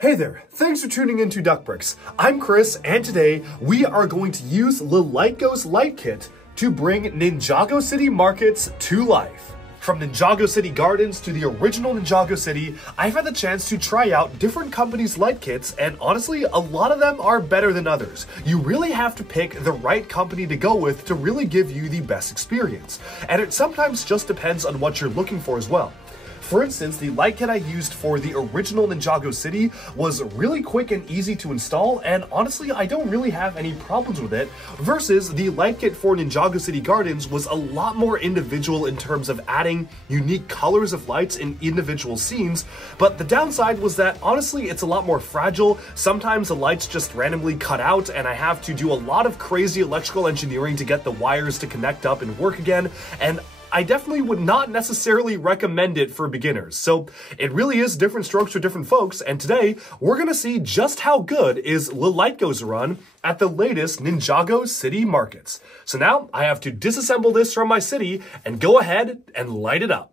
Hey there, thanks for tuning into DuckBricks. I'm Chris, and today we are going to use Lightgo's Light Kit to bring Ninjago City Markets to life. From Ninjago City Gardens to the original Ninjago City, I've had the chance to try out different companies' light kits, and honestly, a lot of them are better than others. You really have to pick the right company to go with to really give you the best experience. And it sometimes just depends on what you're looking for as well. For instance, the light kit I used for the original Ninjago City was really quick and easy to install, and honestly, I don't really have any problems with it, versus the light kit for Ninjago City Gardens was a lot more individual in terms of adding unique colors of lights in individual scenes, but the downside was that, honestly, it's a lot more fragile. Sometimes the lights just randomly cut out, and I have to do a lot of crazy electrical engineering to get the wires to connect up and work again, and I definitely would not necessarily recommend it for beginners. So it really is different strokes for different folks, and today we're gonna see just how good is Lightgo's run at the latest Ninjago City Markets. So now I have to disassemble this from my city and go ahead and light it up.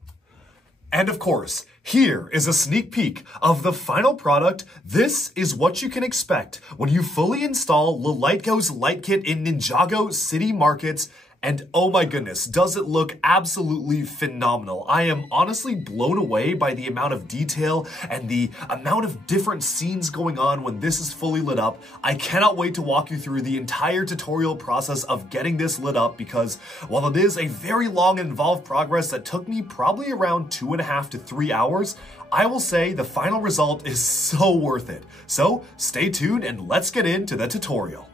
And of course, here is a sneak peek of the final product. This is what you can expect when you fully install Lightgo's Light Kit in Ninjago City Markets. And oh my goodness, does it look absolutely phenomenal. I am honestly blown away by the amount of detail and the amount of different scenes going on when this is fully lit up. I cannot wait to walk you through the entire tutorial process of getting this lit up, because while it is a very long and involved progress that took me probably around 2.5 to 3 hours, I will say the final result is so worth it. So stay tuned and let's get into the tutorial.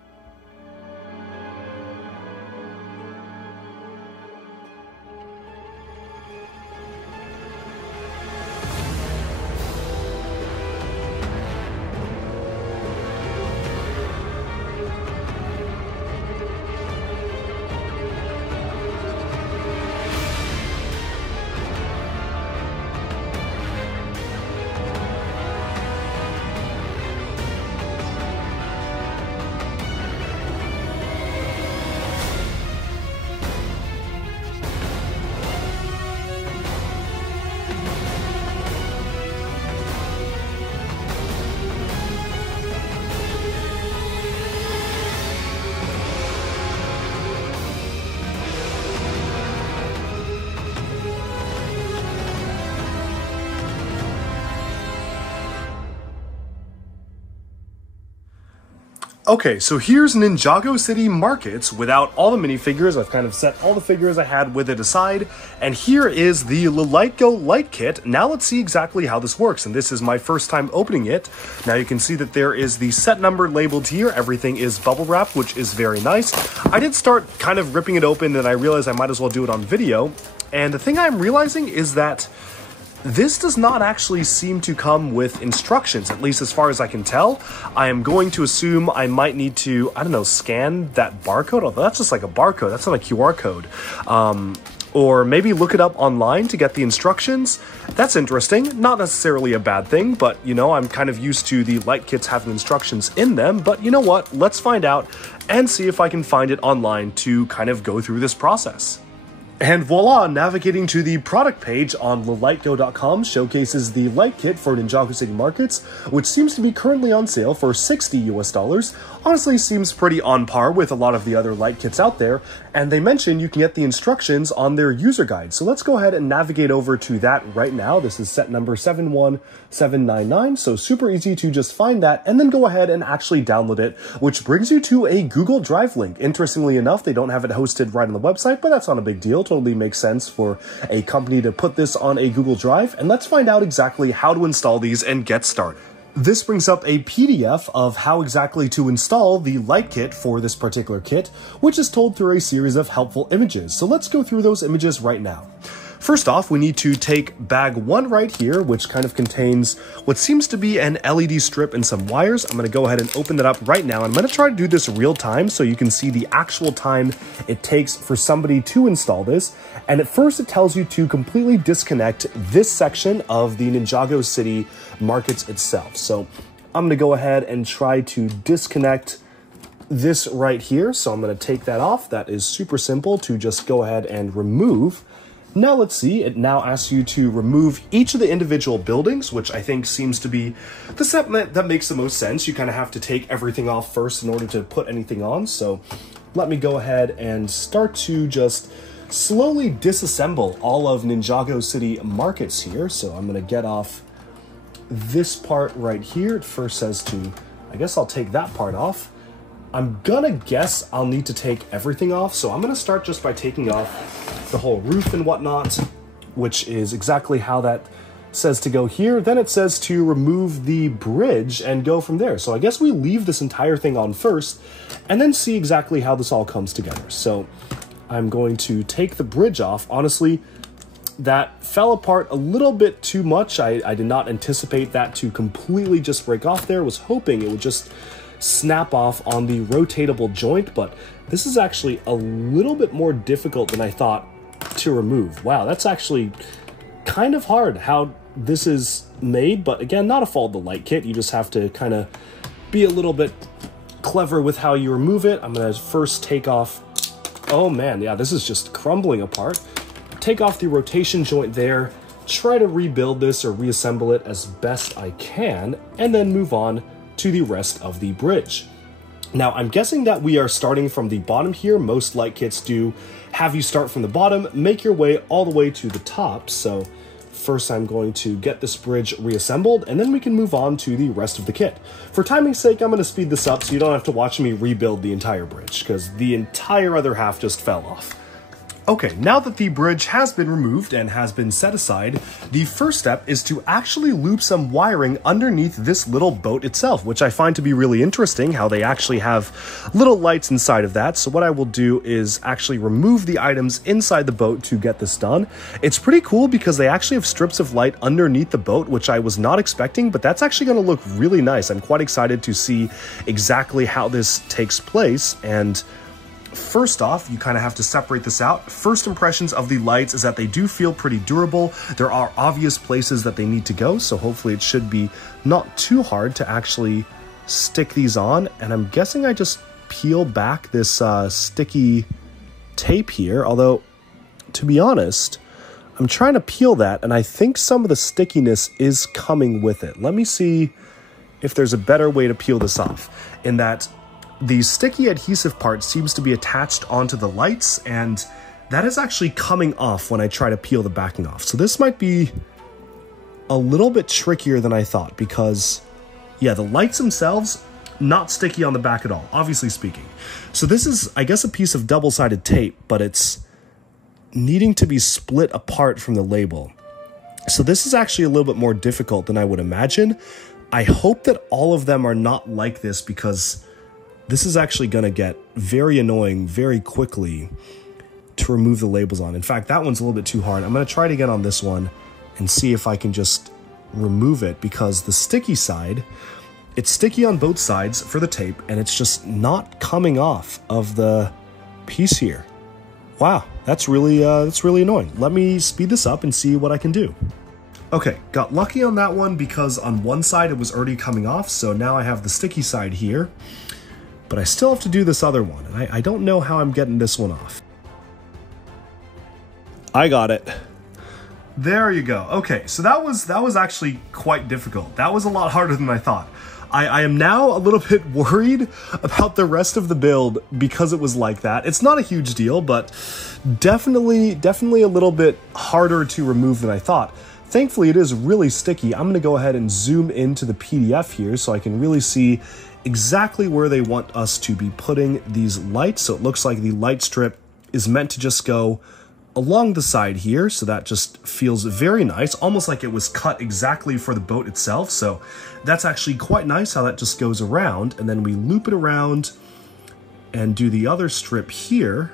Okay, so here's Ninjago City Markets without all the minifigures. I've kind of set all the figures I had with it aside, and here is the Lightgo Light Kit. Now let's see exactly how this works, and this is my first time opening it. Now you can see that there is the set number labeled here. Everything is bubble wrapped, which is very nice. I did start kind of ripping it open, and I realized I might as well do it on video, and the thing I'm realizing is that this does not actually seem to come with instructions, at least as far as I can tell. I am going to assume I might need to, I don't know, scan that barcode. Although that's just like a barcode, that's not a QR code. Or maybe look it up online to get the instructions. That's interesting. Not necessarily a bad thing, but you know, I'm kind of used to the light kits having instructions in them. But you know what? Let's find out and see if I can find it online to kind of go through this process. And voila, navigating to the product page on lightgo.com showcases the light kit for Ninjago City Markets, which seems to be currently on sale for $60 US. Honestly, seems pretty on par with a lot of the other light kits out there, and they mention you can get the instructions on their user guide. So let's go ahead and navigate over to that right now. This is set number 71799, so super easy to just find that and then go ahead and actually download it, which brings you to a Google Drive link. Interestingly enough, they don't have it hosted right on the website, but that's not a big deal. Totally makes sense for a company to put this on a Google Drive, and let's find out exactly how to install these and get started. This brings up a PDF of how exactly to install the light kit for this particular kit, which is told through a series of helpful images. So let's go through those images right now. First off, we need to take bag 1 right here, which kind of contains what seems to be an LED strip and some wires. I'm going to go ahead and open that up right now. I'm going to try to do this real time so you can see the actual time it takes for somebody to install this. And at first it tells you to completely disconnect this section of the Ninjago City Markets itself. So I'm going to go ahead and try to disconnect this right here. So I'm going to take that off. That is super simple to just go ahead and remove. Now let's see, it now asks you to remove each of the individual buildings, which I think seems to be the step that makes the most sense. You kind of have to take everything off first in order to put anything on. So let me go ahead and start to just slowly disassemble all of Ninjago City Markets here. So I'm going to get off this part right here. It first says to, I guess I'll take that part off. I'm gonna guess I'll need to take everything off, so I'm gonna start just by taking off the whole roof and whatnot, which is exactly how that says to go here. Then it says to remove the bridge and go from there. So I guess we leave this entire thing on first and then see exactly how this all comes together. So I'm going to take the bridge off. Honestly, that fell apart a little bit too much. I did not anticipate that to completely just break off there. Was hoping it would just snap off on the rotatable joint, but this is actually a little bit more difficult than I thought to remove. Wow, that's actually kind of hard how this is made, but again, not a fault of the light kit. You just have to kind of be a little bit clever with how you remove it. I'm gonna first take off, oh man, yeah, this is just crumbling apart. Take off the rotation joint there, try to rebuild this or reassemble it as best I can, and then move on to the rest of the bridge. Now, I'm guessing that we are starting from the bottom here. Most light kits do have you start from the bottom, make your way all the way to the top. So first I'm going to get this bridge reassembled, and then we can move on to the rest of the kit. For timing's sake, I'm going to speed this up so you don't have to watch me rebuild the entire bridge, because the entire other half just fell off. Okay, now that the bridge has been removed and has been set aside, the first step is to actually loop some wiring underneath this little boat itself, which I find to be really interesting, how they actually have little lights inside of that. So what I will do is actually remove the items inside the boat to get this done. It's pretty cool because they actually have strips of light underneath the boat, which I was not expecting, but that's actually going to look really nice. I'm quite excited to see exactly how this takes place. And first off, you kind of have to separate this out. First impressions of the lights is that they do feel pretty durable. There are obvious places that they need to go, so hopefully it should be not too hard to actually stick these on. And I'm guessing I just peel back this sticky tape here, although to be honest, I'm trying to peel that and I think some of the stickiness is coming with it. Let me see if there's a better way to peel this off, in that the sticky adhesive part seems to be attached onto the lights, and that is actually coming off when I try to peel the backing off. So this might be a little bit trickier than I thought, because yeah, the lights themselves, not sticky on the back at all, obviously speaking. So this is, I guess, a piece of double-sided tape, but it's needing to be split apart from the label. So this is actually a little bit more difficult than I would imagine. I hope that all of them are not like this, because this is actually going to get very annoying very quickly to remove the labels on. In fact, that one's a little bit too hard. I'm going to try it again on this one and see if I can just remove it, because the sticky side, it's sticky on both sides for the tape, and it's just not coming off of the piece here. Wow, that's really annoying. Let me speed this up and see what I can do. Okay, got lucky on that one because on one side it was already coming off, so now I have the sticky side here. But I still have to do this other one, and I don't know how I'm getting this one off. I got it. There you go. Okay, so that was actually quite difficult. That was a lot harder than I thought. I am now a little bit worried about the rest of the build because it was like that. It's not a huge deal, but definitely a little bit harder to remove than I thought. Thankfully, it is really sticky. I'm going to go ahead and zoom into the PDF here so I can really see exactly where they want us to be putting these lights. So it looks like the light strip is meant to just go along the side here, so that just feels very nice, almost like it was cut exactly for the boat itself. So that's actually quite nice how that just goes around, and then we loop it around and do the other strip here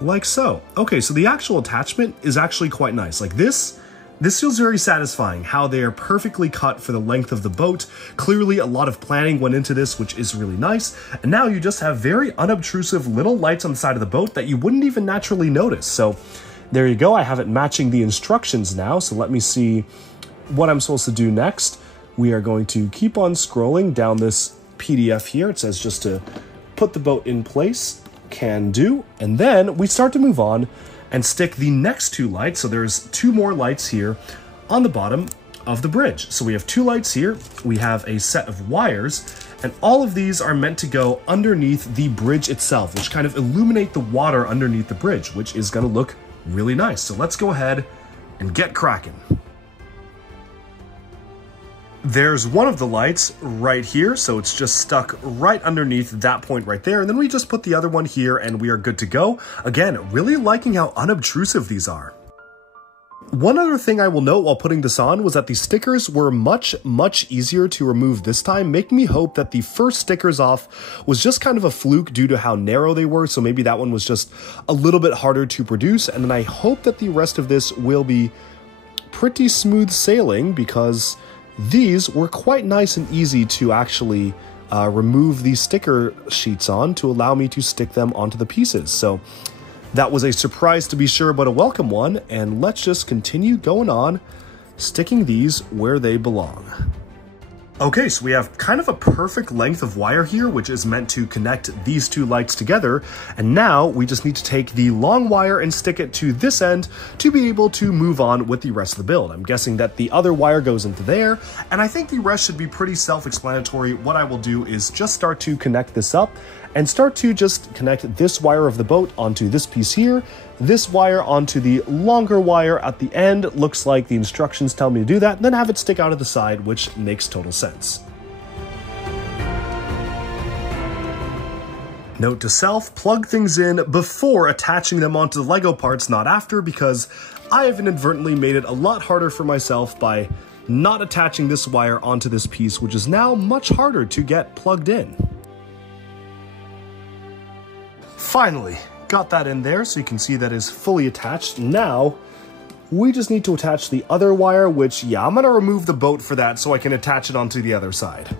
like so. Okay, so the actual attachment is actually quite nice. Like this feels very satisfying, how they are perfectly cut for the length of the boat. Clearly a lot of planning went into this, which is really nice. And now you just have very unobtrusive little lights on the side of the boat that you wouldn't even naturally notice. So there you go. I have it matching the instructions now. So let me see what I'm supposed to do next. We are going to keep on scrolling down this PDF here. It says just to put the boat in place, can do. And then we start to move on and stick the next two lights. So there's two more lights here on the bottom of the bridge. So we have two lights here. We have a set of wires, and all of these are meant to go underneath the bridge itself, which kind of illuminate the water underneath the bridge, which is going to look really nice. So let's go ahead and get cracking. There's one of the lights right here, so it's just stuck right underneath that point right there, and then we just put the other one here and we are good to go. Again, really liking how unobtrusive these are. One other thing I will note while putting this on was that the stickers were much easier to remove this time, making me hope that the first stickers off was just kind of a fluke due to how narrow they were, so maybe that one was just a little bit harder to produce, and then I hope that the rest of this will be pretty smooth sailing, because these were quite nice and easy to actually remove these sticker sheets on to allow me to stick them onto the pieces. So that was a surprise to be sure, but a welcome one, and let's just continue going on, sticking these where they belong. Okay, so we have kind of a perfect length of wire here, which is meant to connect these two lights together, and now we just need to take the long wire and stick it to this end to be able to move on with the rest of the build. I'm guessing that the other wire goes into there, and I think the rest should be pretty self-explanatory. What I will do is just start to connect this up, and start to just connect this wire of the boat onto this piece here, this wire onto the longer wire at the end. Looks like the instructions tell me to do that, and then have it stick out of the side, which makes total sense. Note to self, plug things in before attaching them onto the Lego parts, not after, because I have inadvertently made it a lot harder for myself by not attaching this wire onto this piece, which is now much harder to get plugged in. Finally, got that in there, so you can see that is fully attached. Now, we just need to attach the other wire, which, yeah, I'm gonna remove the boat for that so I can attach it onto the other side.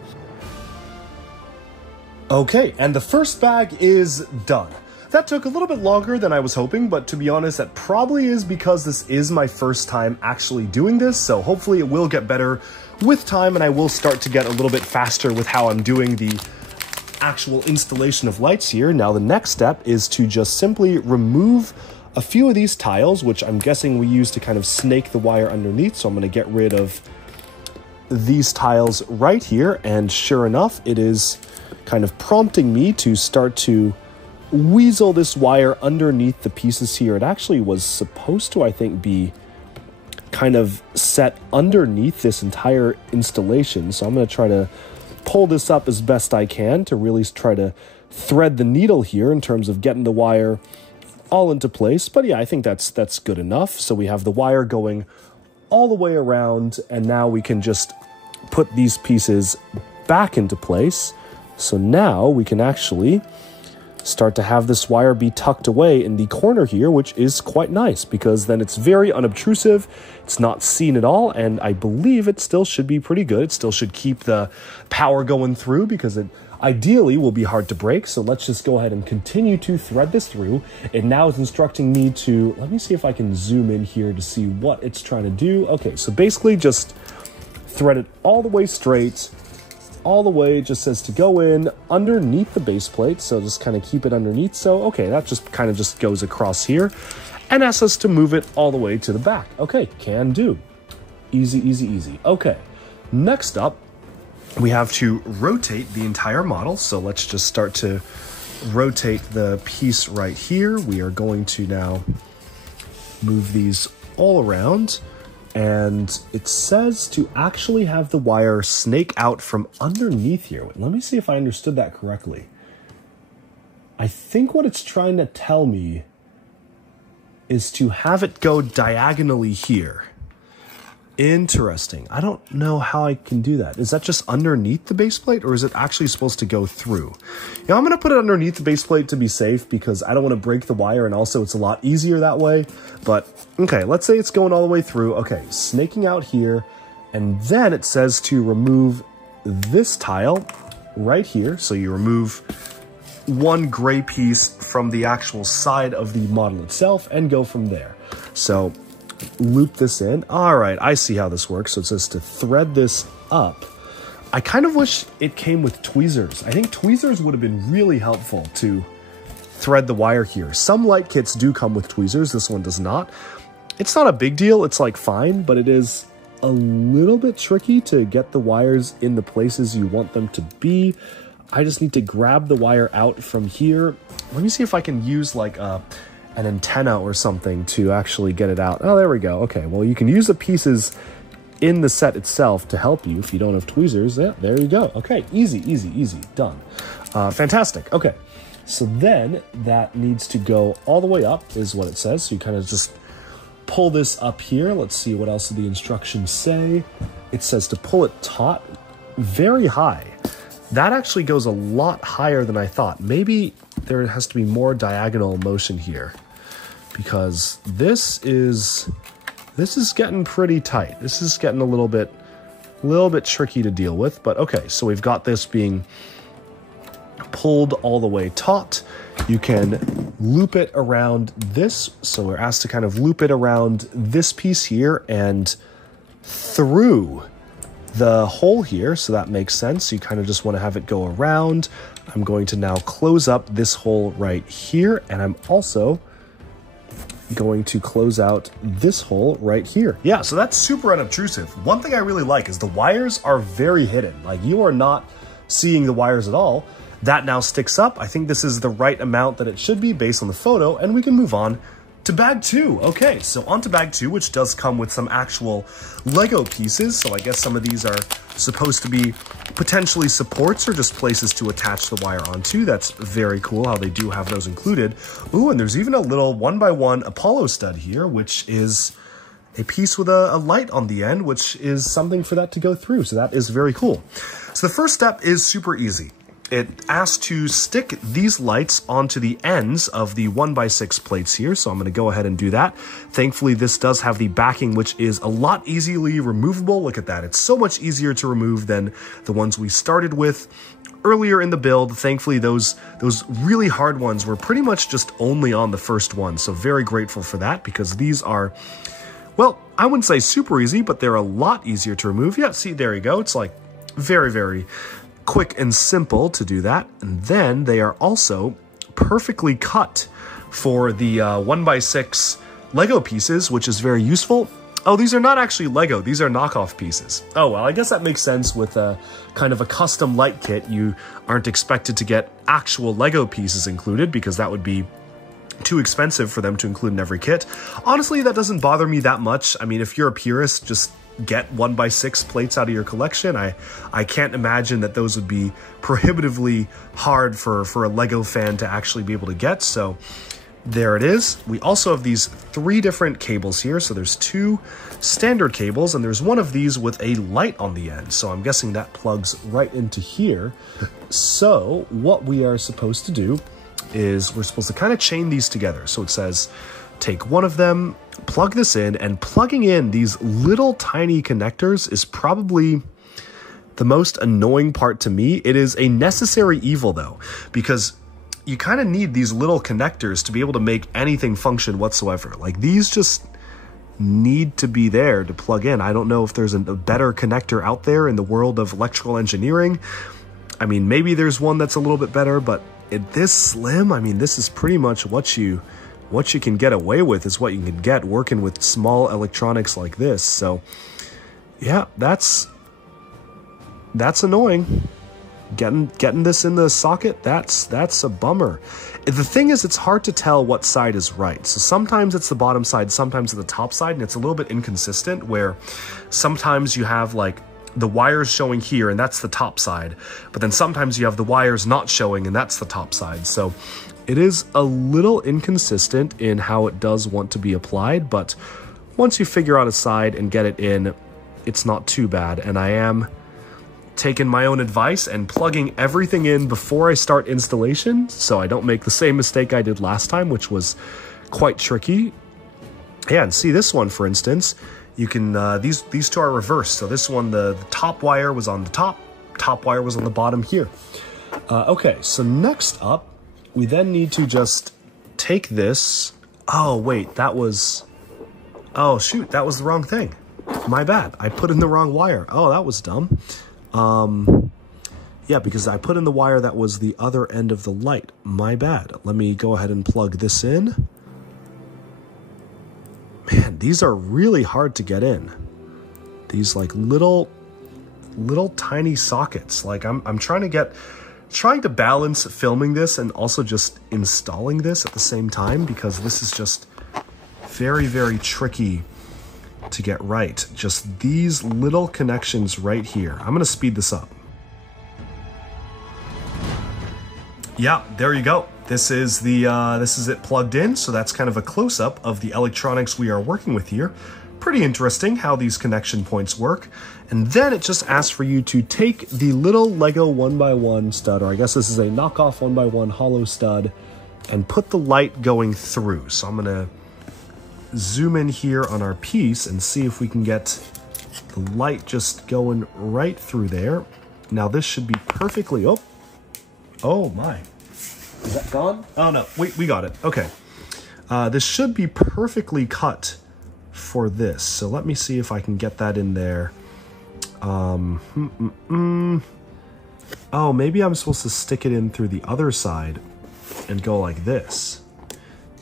Okay, and the first bag is done. That took a little bit longer than I was hoping, but to be honest, that probably is because this is my first time actually doing this, so hopefully it will get better with time, and I will start to get a little bit faster with how I'm doing the actual installation of lights here. Now the next step is to just simply remove a few of these tiles, which I'm guessing we use to kind of snake the wire underneath. So I'm going to get rid of these tiles right here, and sure enough, it is kind of prompting me to start to weasel this wire underneath the pieces here. It actually was supposed to, I think, be kind of set underneath this entire installation, so I'm going to try to pull this up as best I can to really try to thread the needle here in terms of getting the wire all into place. But yeah, I think that's good enough. So we have the wire going all the way around, and now we can just put these pieces back into place. So now we can actually start to have this wire be tucked away in the corner here, which is quite nice because then it's very unobtrusive, it's not seen at all, and I believe it still should be pretty good. It still should keep the power going through because it ideally will be hard to break. So let's just go ahead and continue to thread this through. It now is instructing me to, let me see if I can zoom in here to see what it's trying to do. Okay, so basically just thread it all the way straight, all the way. It just says to go in underneath the base plate, so just kind of keep it underneath. So okay, that just kind of just goes across here and asks us to move it all the way to the back. Okay, can do. Easy, easy, easy. Okay, next up we have to rotate the entire model. So let's just start to rotate the piece right here. We are going to now move these all around. And it says to actually have the wire snake out from underneath here. Let me see if I understood that correctly. I think what it's trying to tell me is to have it go diagonally here. Interesting. I don't know how I can do that. Is that just underneath the base plate, or is it actually supposed to go through? Yeah, I'm going to put it underneath the base plate to be safe because I don't want to break the wire, and also it's a lot easier that way. But okay, let's say it's going all the way through. Okay, snaking out here, and then it says to remove this tile right here. So you remove one gray piece from the actual side of the model itself and go from there. So loop this in. All right, I see how this works. So it says to thread this up. I kind of wish it came with tweezers. I think tweezers would have been really helpful to thread the wire here. Some light kits do come with tweezers. This one does not. It's not a big deal. It's like fine, but it is a little bit tricky to get the wires in the places you want them to be. I just need to grab the wire out from here. Let me see if I can use like an antenna or something to actually get it out. Oh, there we go. Okay, well, you can use the pieces in the set itself to help you if you don't have tweezers. Yeah, there you go. Okay, easy, easy, easy, done. Fantastic. Okay, so then that needs to go all the way up is what it says. So you kind of just pull this up here. Let's see, what else do the instructions say? It says to pull it taut, very high. That actually goes a lot higher than I thought. Maybe there has to be more diagonal motion here, because this is getting pretty tight. This is getting a little bit tricky to deal with, but okay, so we've got this being pulled all the way taut. You can loop it around this, so we're asked to kind of loop it around this piece here and through the hole here, so that makes sense. You kind of just want to have it go around. I'm going to now close up this hole right here, and I'm also going to close out this hole right here. Yeah, so that's super unobtrusive. One thing I really like is the wires are very hidden. Like, you are not seeing the wires at all. That now sticks up. I think this is the right amount that it should be based on the photo, and we can move on to bag 2. Okay, so on to bag 2, which does come with some actual Lego pieces. So I guess some of these are supposed to be potentially supports or just places to attach the wire onto. That's very cool how they do have those included. Ooh, and there's even a little 1x1 Apollo stud here, which is a piece with a light on the end, which is something for that to go through. So that is very cool. So the first step is super easy. It asks to stick these lights onto the ends of the 1x6 plates here, so I'm going to go ahead and do that. Thankfully, this does have the backing, which is a lot easily removable. Look at that. It's so much easier to remove than the ones we started with earlier in the build. Thankfully, those really hard ones were pretty much just only on the first one, so very grateful for that, because these are, well, I wouldn't say super easy, but they're a lot easier to remove. Yeah, see, there you go. It's like very, very quick and simple to do that. And then they are also perfectly cut for the 1x6 Lego pieces, which is very useful. Oh, these are not actually Lego, these are knockoff pieces. Oh, well, I guess that makes sense. With a kind of a custom light kit, you aren't expected to get actual Lego pieces included, because that would be too expensive for them to include in every kit. Honestly, that doesn't bother me that much. I mean, if you're a purist, just get 1x6 plates out of your collection. I can't imagine that those would be prohibitively hard for a Lego fan to actually be able to get. So there it is. We also have these 3 different cables here. So there's 2 standard cables, and there's one of these with a light on the end. So I'm guessing that plugs right into here. So what we are supposed to do is we're supposed to kind of chain these together. So it says, take one of them, plug this in, and plugging in these little tiny connectors is probably the most annoying part to me. It is a necessary evil though, because you kind of need these little connectors to be able to make anything function whatsoever. Like, these just need to be there to plug in. I don't know if there's a better connector out there in the world of electrical engineering. I mean, maybe there's one that's a little bit better, but this slim, I mean, this is pretty much what you can get away with, is what you can get working with small electronics like this. So yeah, that's annoying. Getting this in the socket, that's a bummer. The thing is, it's hard to tell what side is right. So sometimes it's the bottom side, sometimes it's the top side, and it's a little bit inconsistent, where sometimes you have like the wires showing here and that's the top side, but then sometimes you have the wires not showing and that's the top side. So it is a little inconsistent in how it does want to be applied, but once you figure out a side and get it in, it's not too bad. And I am taking my own advice and plugging everything in before I start installation, so I don't make the same mistake I did last time, which was quite tricky. Yeah, and see this one, for instance, you can, these 2 are reversed. So this one, the top wire was on the top wire was on the bottom here. Okay, so next up, we then need to just take this. Oh, wait, oh, shoot, that was the wrong thing. My bad, I put in the wrong wire. Oh, that was dumb. Yeah, because I put in the wire that was the other end of the light. My bad. Let me go ahead and plug this in. Man, these are really hard to get in. These like little tiny sockets. Like I'm trying to balance filming this and also just installing this at the same time, because this is just very, very tricky to get right. Just these little connections right here. I'm gonna speed this up. Yeah, there you go. This is it plugged in, so that's kind of a close-up of the electronics we are working with here. Pretty interesting how these connection points work. And then it just asks for you to take the little Lego 1x1 stud, or I guess this is a knockoff 1x1 hollow stud, and put the light going through. So I'm gonna zoom in here on our piece and see if we can get the light just going right through there. Now this should be perfectly, oh my. Is that gone? Oh no, we got it. Okay. This should be perfectly cut for this. So let me see if I can get that in there. Oh, maybe I'm supposed to stick it in through the other side and go like this.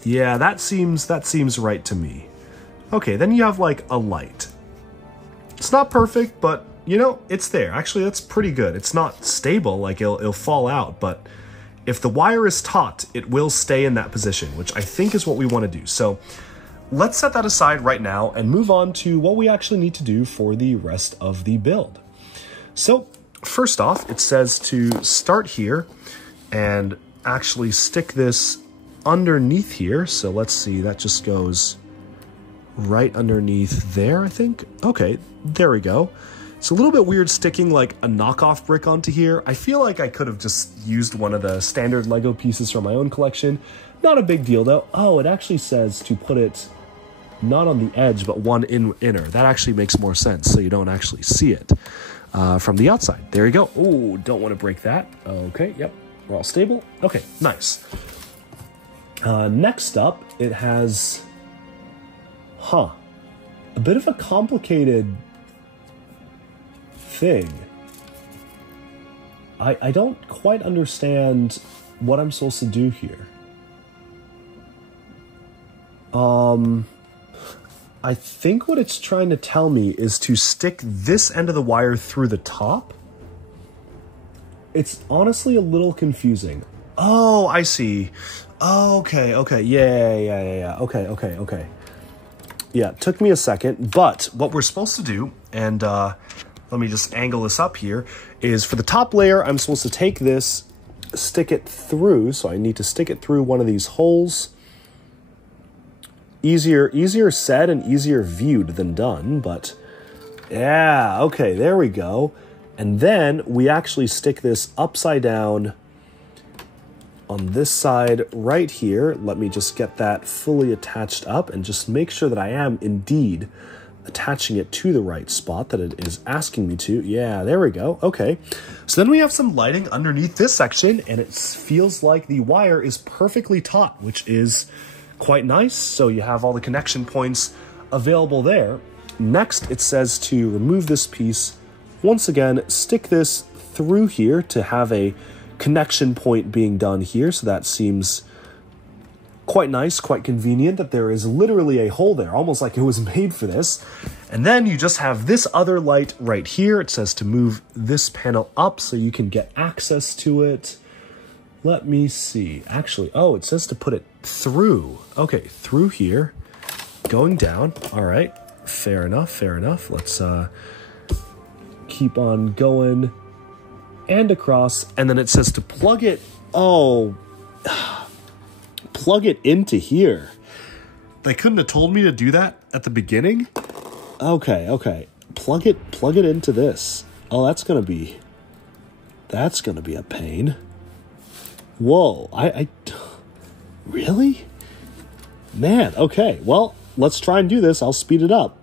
Yeah, that seems right to me. Okay, then you have like a light. It's not perfect, but you know, it's there. Actually, that's pretty good. It's not stable, like it'll fall out, but if the wire is taut, it will stay in that position, which I think is what we want to do. So let's set that aside right now and move on to what we actually need to do for the rest of the build. So first off, it says to start here and actually stick this underneath here. So let's see, that just goes right underneath there, I think. Okay, there we go. It's a little bit weird sticking like a knockoff brick onto here. I feel like I could have just used one of the standard Lego pieces from my own collection. Not a big deal though. Oh, it actually says to put it not on the edge, but one inner. That actually makes more sense, so you don't actually see it from the outside. There you go. Oh, don't want to break that. Okay, yep, we're all stable. Okay, nice. Next up, it has, a bit of a complicated thing. I don't quite understand what I'm supposed to do here. I think what it's trying to tell me is to stick this end of the wire through the top. It's honestly a little confusing. Oh, I see. Okay, yeah. Okay. Yeah, it took me a second, but what we're supposed to do, and let me just angle this up here, is for the top layer, I'm supposed to take this, stick it through, so I need to stick it through one of these holes. Easier said and easier viewed than done, but yeah, okay, there we go. And then we actually stick this upside down on this side right here. Let me just get that fully attached up and just make sure that I am indeed attaching it to the right spot that it is asking me to. Yeah, there we go. Okay. So then we have some lighting underneath this section, and it feels like the wire is perfectly taut, which is quite nice. So you have all the connection points available there. Next, it says to remove this piece. Once again, stick this through here to have a connection point being done here. So that seems quite nice, quite convenient that there is literally a hole there, almost like it was made for this. And then you just have this other light right here. It says to move this panel up so you can get access to it. Let me see. Actually, oh, it says to put it through. Okay, through here, going down. All right, fair enough. Let's keep on going and across. And then it says to plug it. Oh, plug it into here. They couldn't have told me to do that at the beginning. Okay. Plug it into this. Oh, that's gonna be a pain. Whoa, I really? Man, okay. Well, let's try and do this. I'll speed it up.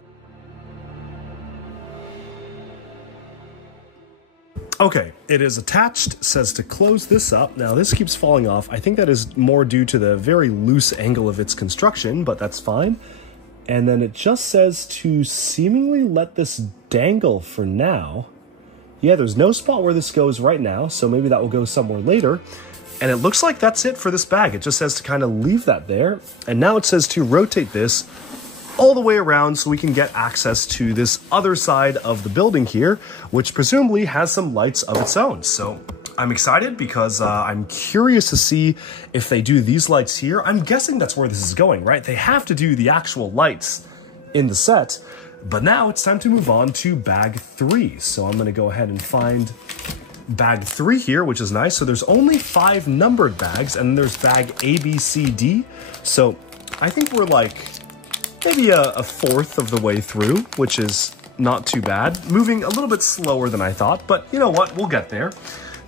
Okay, it is attached, says to close this up. Now this keeps falling off. I think that is more due to the very loose angle of its construction, but that's fine. And then it just says to seemingly let this dangle for now. Yeah, there's no spot where this goes right now, so maybe that will go somewhere later. And it looks like that's it for this bag. It just says to kind of leave that there. And now it says to rotate this all the way around so we can get access to this other side of the building here, which presumably has some lights of its own. So I'm excited because I'm curious to see if they do these lights here. I'm guessing that's where this is going, right? They have to do the actual lights in the set. But now it's time to move on to bag 3. So I'm going to go ahead and find bag 3 here, which is nice. So there's only 5 numbered bags, and there's bag A, B, C, D. So I think we're like maybe a fourth of the way through, which is not too bad. Moving a little bit slower than I thought, but you know what? We'll get there.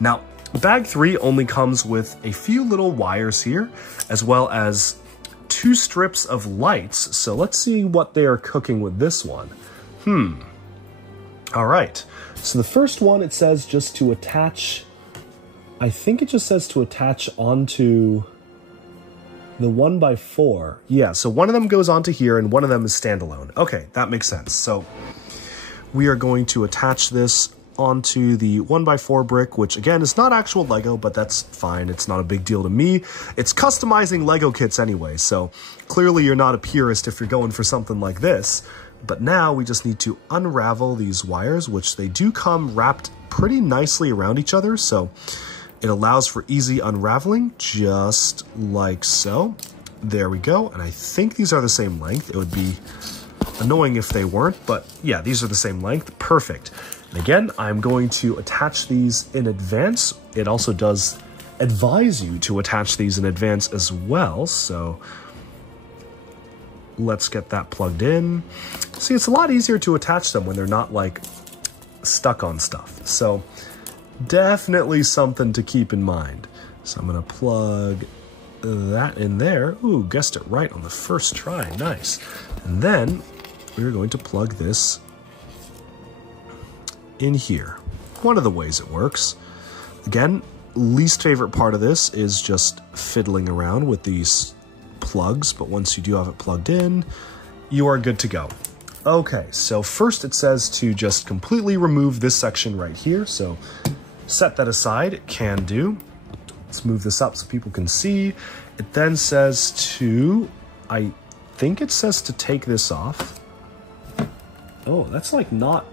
Now, bag 3 only comes with a few little wires here, as well as 2 strips of lights. So let's see what they are cooking with this one. All right. So the first one, it says just to attach, I think it just says to attach onto the 1x4. Yeah, so one of them goes onto here and one of them is standalone. Okay, that makes sense. So we are going to attach this onto the 1x4 brick, which again is not actual Lego, but that's fine. It's not a big deal to me. It's customizing Lego kits anyway, so clearly you're not a purist if you're going for something like this. But now we just need to unravel these wires, which they do come wrapped pretty nicely around each other, so it allows for easy unraveling, just like so. There we go, and I think these are the same length. It would be annoying if they weren't, but yeah, these are the same length. Perfect. And again, I'm going to attach these in advance. It also does advise you to attach these in advance as well, so let's get that plugged in. See, it's a lot easier to attach them when they're not like stuck on stuff. So definitely something to keep in mind. So I'm gonna plug that in there. Ooh, guessed it right on the first try, nice. And then we're going to plug this in here. One of the ways it works. Again, least favorite part of this is just fiddling around with these plugs, but once you do have it plugged in, you are good to go. Okay, so first it says to just completely remove this section right here, so set that aside, can do. Let's move this up so people can see. It then says to, I think it says to take this off. Oh, that's like not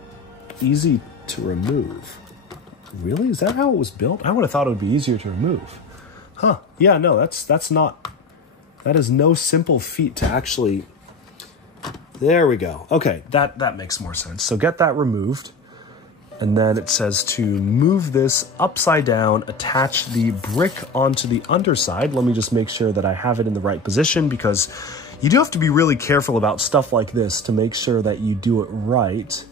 easy to remove. Really? Is that how it was built? I would have thought it would be easier to remove. Huh, yeah, no, that's not, that is no simple feat to actually, there we go. Okay, that makes more sense. So get that removed. And then it says to move this upside down, attach the brick onto the underside. Let me just make sure that I have it in the right position, because you do have to be really careful about stuff like this to make sure that you do it right.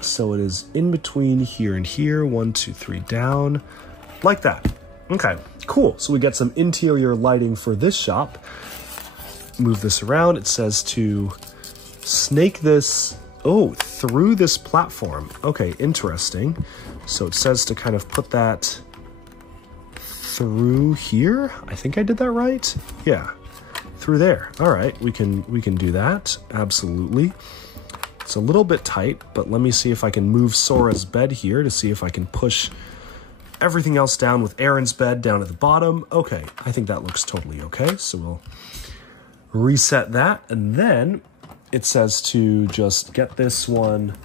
So it is in between here and here, 1, 2, 3 down, like that. Okay, cool. So we get some interior lighting for this shop. Move this around. It says to snake this, oh, through this platform. Okay, interesting. So it says to kind of put that through here. I think I did that right. Yeah, through there. All right, we can do that. Absolutely. It's a little bit tight, but let me see if I can move Sora's bed here to see if I can push everything else down with Aaron's bed down at the bottom. Okay, I think that looks totally okay. So we'll reset that, and then it says to just get this one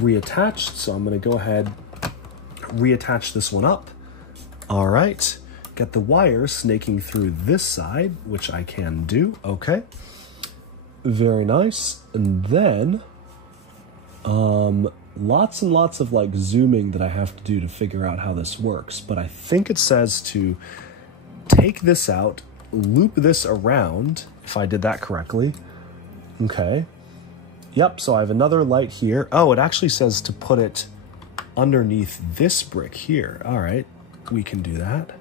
reattached. So I'm gonna go ahead, reattach this one up. All right, get the wire snaking through this side, which I can do, okay. Very nice, and then, lots and lots of like zooming that I have to do to figure out how this works, but I think it says to take this out, loop this around, if I did that correctly. Okay. Yep, so I have another light here. Oh, it actually says to put it underneath this brick here. All right, we can do that.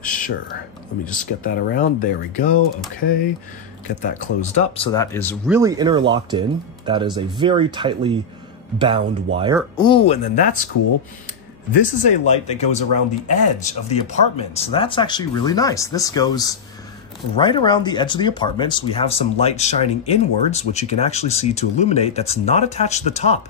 Sure. Let me just get that around. There we go. Okay. Get that closed up. So that is really interlocked in. That is a very tightly bound wire. Ooh, and then that's cool. This is a light that goes around the edge of the apartment. So that's actually really nice. This goes right around the edge of the apartments, we have some light shining inwards, which you can actually see to illuminate, that's not attached to the top.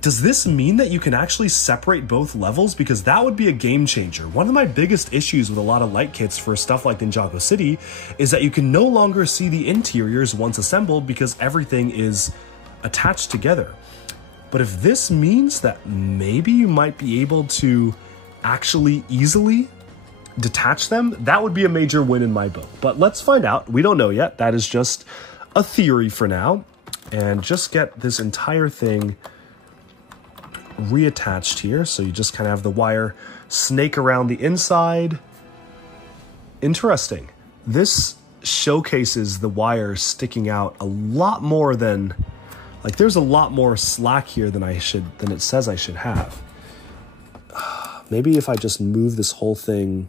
Does this mean that you can actually separate both levels? Because that would be a game changer. One of my biggest issues with a lot of light kits for stuff like Ninjago City is that you can no longer see the interiors once assembled because everything is attached together. But if this means that maybe you might be able to actually easily detach them, that would be a major win in my book. But let's find out. We don't know yet. That is just a theory for now. And just get this entire thing reattached here. So you just kind of have the wire snake around the inside. Interesting. This showcases the wire sticking out a lot more than, like, there's a lot more slack here than it says I should have. Maybe if I just move this whole thing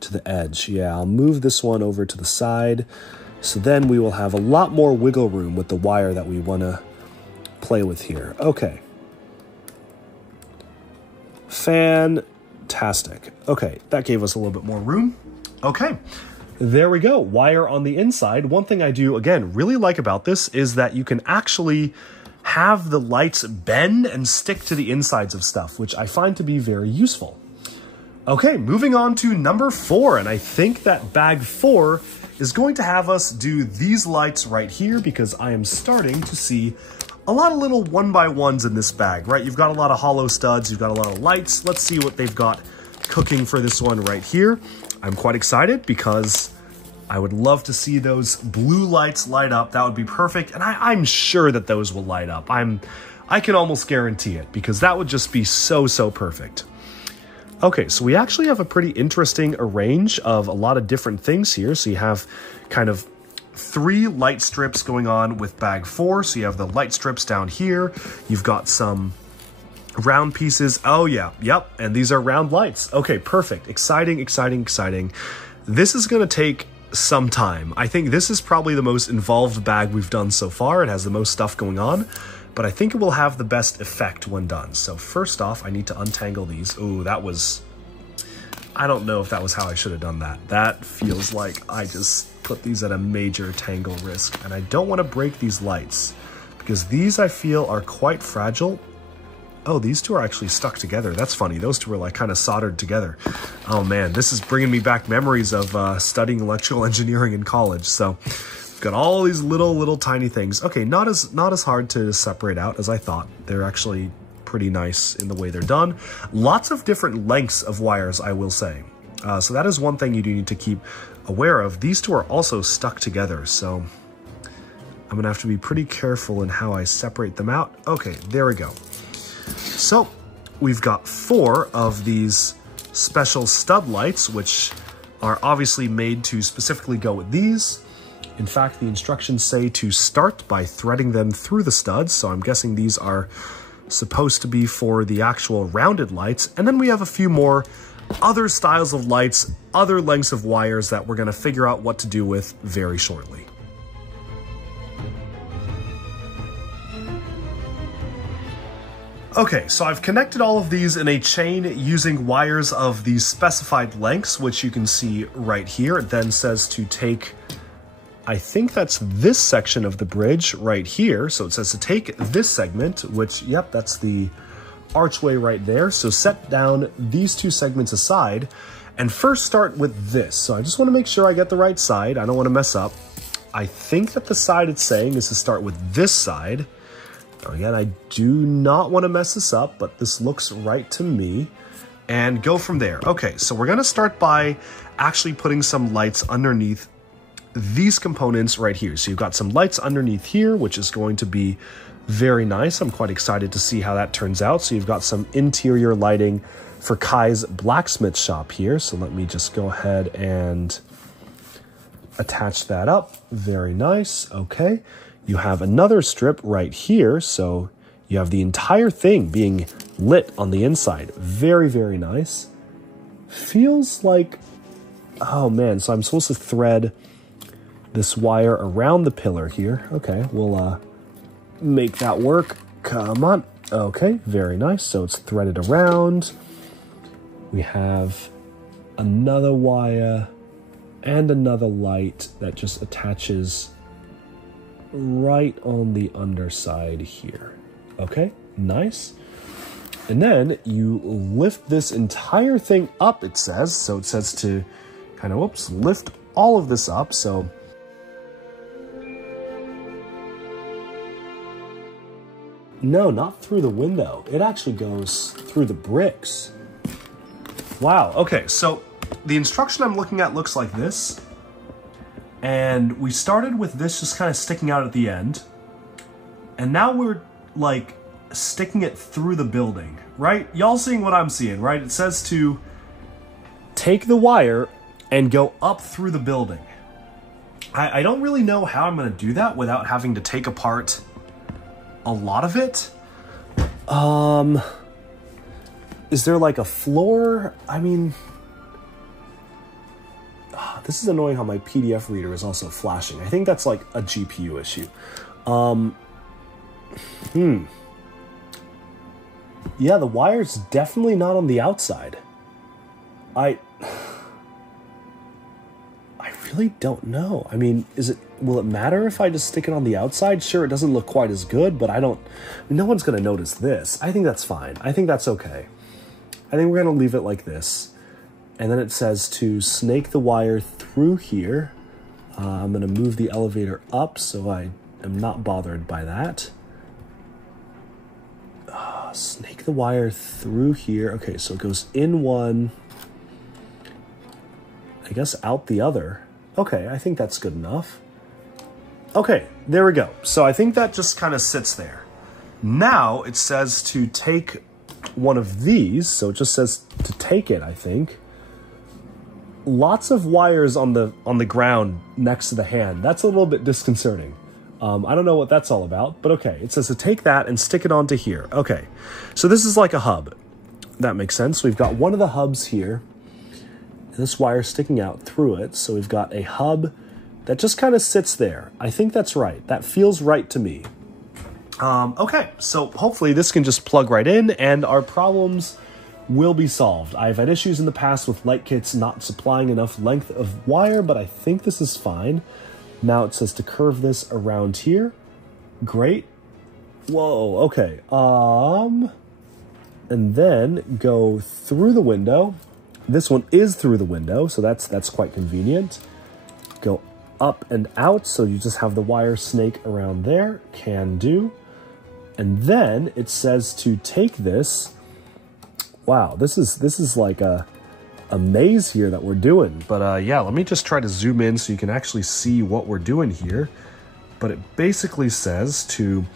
to the edge. Yeah, I'll move this one over to the side. So then we will have a lot more wiggle room with the wire that we want to play with here. Okay. Fantastic. Okay, that gave us a little bit more room. Okay, there we go. Wire on the inside. One thing I do, again, really like about this is that you can actually have the lights bend and stick to the insides of stuff, which I find to be very useful. Okay, moving on to number 4, and I think that bag 4 is going to have us do these lights right here because I am starting to see a lot of little 1x1s in this bag, right? You've got a lot of hollow studs, you've got a lot of lights. Let's see what they've got cooking for this one right here. I'm quite excited because I would love to see those blue lights light up. That would be perfect, and I'm sure that those will light up. I can almost guarantee it because that would just be so perfect. Okay, so we actually have a pretty interesting arrange of a lot of different things here. So you have kind of 3 light strips going on with bag 4. So you have the light strips down here. You've got some round pieces. Oh yeah, yep, and these are round lights. Okay, perfect. Exciting. This is gonna take some time. I think this is probably the most involved bag we've done so far. It has the most stuff going on, but I think it will have the best effect when done. So first off, I need to untangle these. Oh, that was, I don't know if that was how I should have done that. That feels like I just put these at a major tangle risk, and I don't want to break these lights because these I feel are quite fragile. Oh, these two are actually stuck together. That's funny. Those two are like kind of soldered together. Oh man, this is bringing me back memories of studying electrical engineering in college. So we've got all these little tiny things. Okay, not as hard to separate out as I thought. They're actually pretty nice in the way they're done. Lots of different lengths of wires, I will say. So that is one thing you do need to keep aware of. These two are also stuck together, so I'm gonna have to be pretty careful in how I separate them out. Okay, there we go. So we've got 4 of these special stud lights, which are obviously made to specifically go with these. In fact, the instructions say to start by threading them through the studs, so I'm guessing these are supposed to be for the actual rounded lights. And then we have a few more other styles of lights, other lengths of wires that we're going to figure out what to do with very shortly. Okay, so I've connected all of these in a chain using wires of these specified lengths, which you can see right here. It then says to take, I think that's this section of the bridge right here. So it says to take this segment, which, yep, that's the archway right there. So set down these 2 segments aside and first start with this. So I just want to make sure I get the right side. I don't want to mess up. I think that the side it's saying is to start with this side. Again, I do not want to mess this up, but this looks right to me, and go from there. Okay, so we're going to start by actually putting some lights underneath these components right here. So you've got some lights underneath here, which is going to be very nice. I'm quite excited to see how that turns out. So you've got some interior lighting for Kai's blacksmith shop here. So let me just go ahead and attach that up. Very nice. Okay. You have another strip right here, so you have the entire thing being lit on the inside. Very nice. Feels like, oh man, so I'm supposed to thread this wire around the pillar here. Okay, we'll make that work. Come on. Okay, very nice. So it's threaded around. We have another wire, And another light that just attaches right on the underside here. Okay, nice. And then you lift this entire thing up, it says. So it says to kind of, whoops, lift all of this up. So no, not through the window. It actually goes through the bricks. Wow, okay, so the instruction I'm looking at looks like this. And we started with this just kind of sticking out at the end. And now we're like sticking it through the building, right? Y'all seeing what I'm seeing, right? It says to take the wire and go up through the building. I don't really know how I'm gonna do that without having to take apart a lot of it. Is there like a floor? I mean, this is annoying how my PDF reader is also flashing. I think that's like a GPU issue. Yeah, the wire's definitely not on the outside. I really don't know. I mean, will it matter if I just stick it on the outside? Sure, it doesn't look quite as good, but no one's gonna notice this. I think that's fine. I think that's okay. I think we're gonna leave it like this. And then it says to snake the wire through here. I'm gonna move the elevator up so I am not bothered by that. Snake the wire through here. Okay, so it goes in one, I guess out the other. Okay, I think that's good enough. Okay, there we go. So I think that just kind of sits there. Now it says to take one of these. So it just says to take it, I think. Lots of wires on the ground next to the hand. That's a little bit disconcerting. I don't know what that's all about, but okay. It says to take that and stick it onto here. Okay, so this is like a hub. That makes sense. We've got one of the hubs here. This wire sticking out through it. So we've got a hub that just kind of sits there. I think that's right. That feels right to me. Okay, so hopefully this can just plug right in and our problems will be solved. I've had issues in the past with light kits not supplying enough length of wire, but I think this is fine. Now it says to curve this around here. Great. Whoa, okay. And then go through the window. This one is through the window, so that's quite convenient. Go up and out, so you just have the wire snake around there. Can do. And then it says to take this. Wow, this is like a maze here that we're doing. But yeah, let me just try to zoom in so you can actually see what we're doing here. But it basically says to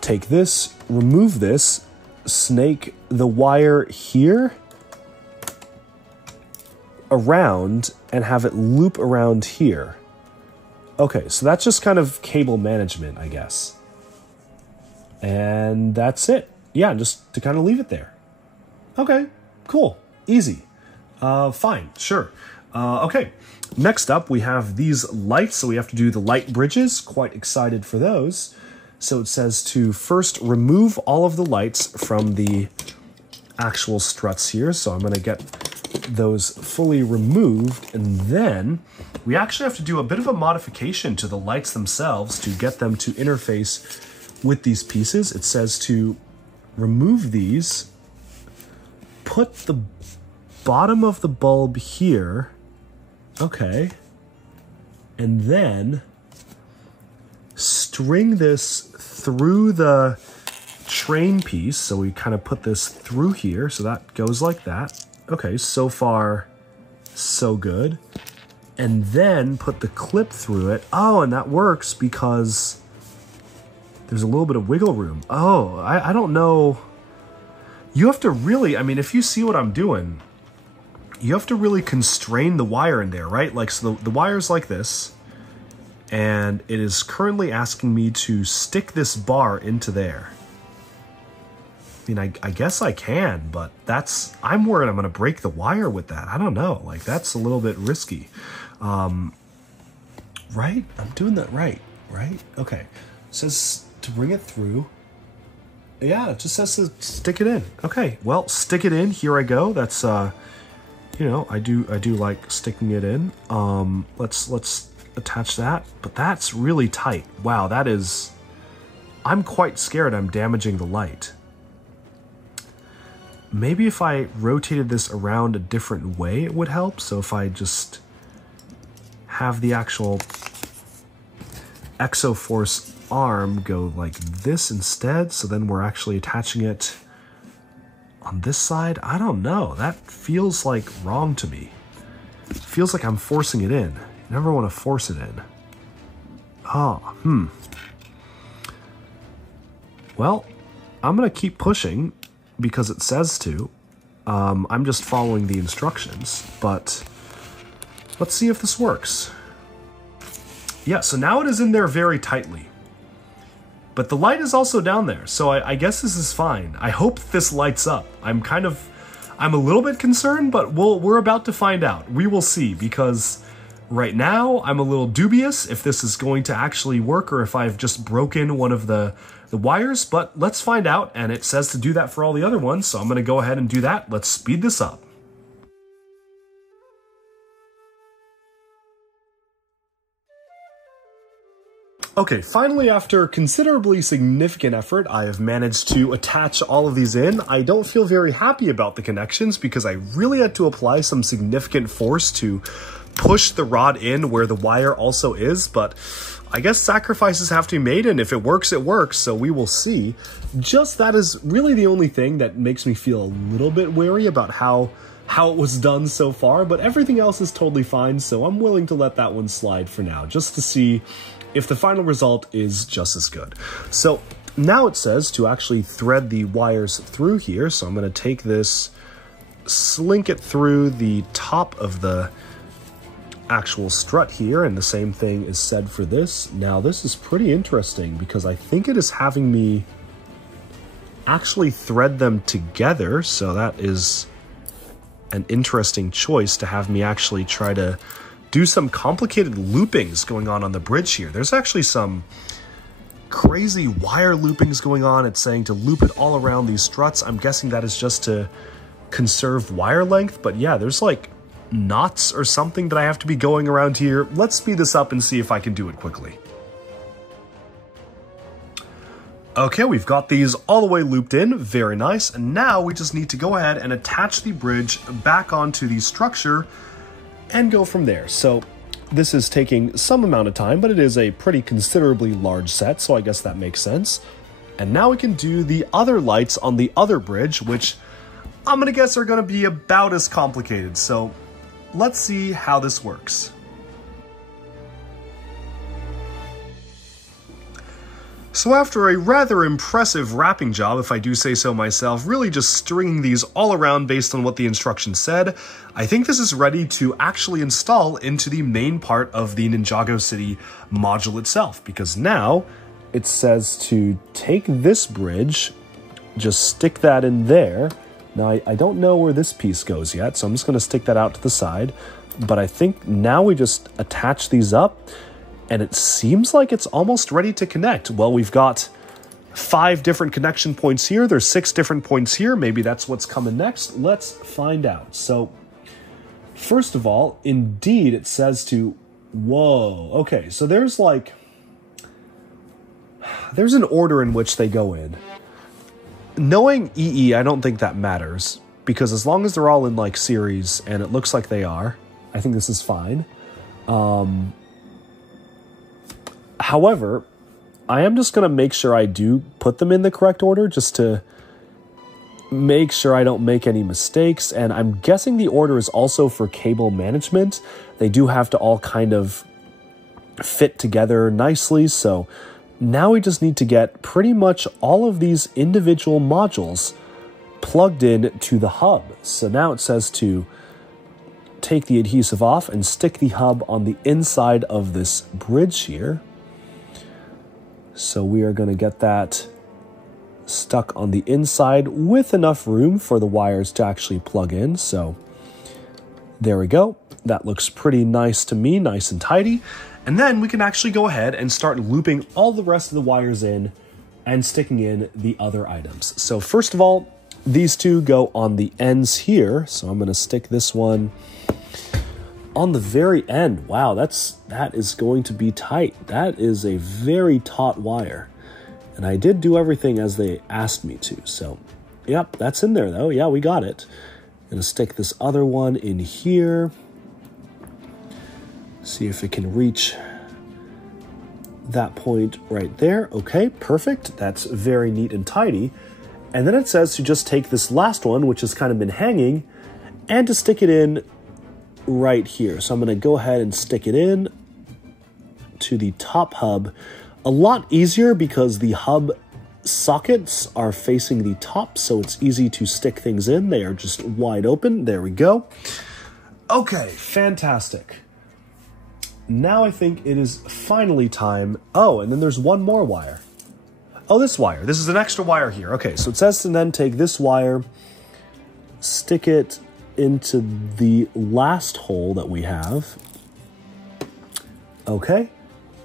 take this, remove this, snake the wire here around and have it loop around here. Okay, so that's just kind of cable management, I guess. And that's it. Yeah, just to kind of leave it there. Okay, cool, easy. Fine, sure. Okay, next up we have these lights, so we have to do the light bridges. Quite excited for those. So it says to first remove all of the lights from the actual struts here. So I'm gonna get those fully removed, and then we actually have to do a bit of a modification to the lights themselves to get them to interface with these pieces. It says to remove these, put the bottom of the bulb here, okay, and then string this through the train piece. So we kind of put this through here, so that goes like that. Okay, so far, so good. And then put the clip through it. Oh, and that works because there's a little bit of wiggle room. Oh, I don't know. You have to really, I mean, if you see what I'm doing, you have to really constrain the wire in there, right? Like, so the wire's like this, and it is currently asking me to stick this bar into there. I mean, I guess I can, but I'm worried I'm gonna break the wire with that. I don't know, like that's a little bit risky. Right? I'm doing that right? Okay. It says to bring it through. Yeah, it just says to stick it in. Okay, well, stick it in, here I go. That's you know, I do like sticking it in. Let's attach that, but that's really tight. Wow, that is, I'm quite scared I'm damaging the light. Maybe if I rotated this around a different way, it would help. So if I just have the actual Exoforce arm go like this instead, so then we're actually attaching it on this side. I don't know. That feels like wrong to me. It feels like I'm forcing it in. You never want to force it in. Oh, Well, I'm going to keep pushing because it says to. I'm just following the instructions, but let's see if this works. Yeah, so now it is in there very tightly. But the light is also down there, so I guess this is fine. I hope this lights up. I'm a little bit concerned, but we're about to find out. We will see, because right now I'm a little dubious if this is going to actually work or if I've just broken one of the wires, but let's find out, and it says to do that for all the other ones, so I'm going to go ahead and do that. Let's speed this up. Okay, finally, after considerably significant effort, I have managed to attach all of these in. I don't feel very happy about the connections because I really had to apply some significant force to push the rod in where the wire also is, but I guess sacrifices have to be made, and if it works, it works, so we will see. Just that is really the only thing that makes me feel a little bit wary about how it was done so far, but everything else is totally fine, so I'm willing to let that one slide for now, just to see if the final result is just as good. So now it says to actually thread the wires through here, so I'm going to take this, slink it through the top of the actual strut here, and the same thing is said for this. Now this is pretty interesting because I think it is having me actually thread them together, so that is an interesting choice to have me actually try to do some complicated loopings going on the bridge here. There's actually some crazy wire loopings going on. It's saying to loop it all around these struts. I'm guessing that is just to conserve wire length, but yeah, there's like knots or something that I have to be going around here. Let's speed this up and see if I can do it quickly. Okay, we've got these all the way looped in, very nice, and now we just need to go ahead and attach the bridge back onto the structure and go from there. So this is taking some amount of time, but it is a pretty considerably large set, so I guess that makes sense. And now we can do the other lights on the other bridge, which I'm gonna guess are gonna be about as complicated, so let's see how this works. So after a rather impressive wrapping job, if I do say so myself, really just stringing these all around based on what the instructions said, I think this is ready to actually install into the main part of the Ninjago City module itself, because now it says to take this bridge, just stick that in there. Now I don't know where this piece goes yet, so I'm just going to stick that out to the side, but I think now we just attach these up, and it seems like it's almost ready to connect. Well, we've got 5 different connection points here. There's 6 different points here. Maybe that's what's coming next. Let's find out. So, first of all, indeed, it says to... Whoa. Okay, so there's like... There's an order in which they go in. Knowing EE, I don't think that matters, because as long as they're all in, like, series, and it looks like they are, I think this is fine. However, I am just going to make sure I do put them in the correct order just to make sure I don't make any mistakes. And I'm guessing the order is also for cable management. They do have to all kind of fit together nicely. So now we just need to get pretty much all of these individual modules plugged in to the hub. So now it says to take the adhesive off and stick the hub on the inside of this bridge here. So we are going to get that stuck on the inside with enough room for the wires to actually plug in. So there we go. That looks pretty nice to me, nice and tidy. And then we can actually go ahead and start looping all the rest of the wires in and sticking in the other items. So first of all, these two go on the ends here. So I'm going to stick this one on the very end. Wow, that is going to be tight. That is a very taut wire. And I did do everything as they asked me to. So, yep, that's in there though. Yeah, we got it. Gonna stick this other one in here. See if it can reach that point right there. Okay, perfect. That's very neat and tidy. And then it says to just take this last one, which has kind of been hanging, and to stick it in right here. So I'm going to go ahead and stick it in to the top hub. A lot easier because the hub sockets are facing the top, so it's easy to stick things in. They are just wide open. There we go. Okay, fantastic. Now I think it is finally time. Oh, and then there's one more wire. Oh, this wire. This is an extra wire here. Okay, so it says to then take this wire, stick it into the last hole that we have. Okay,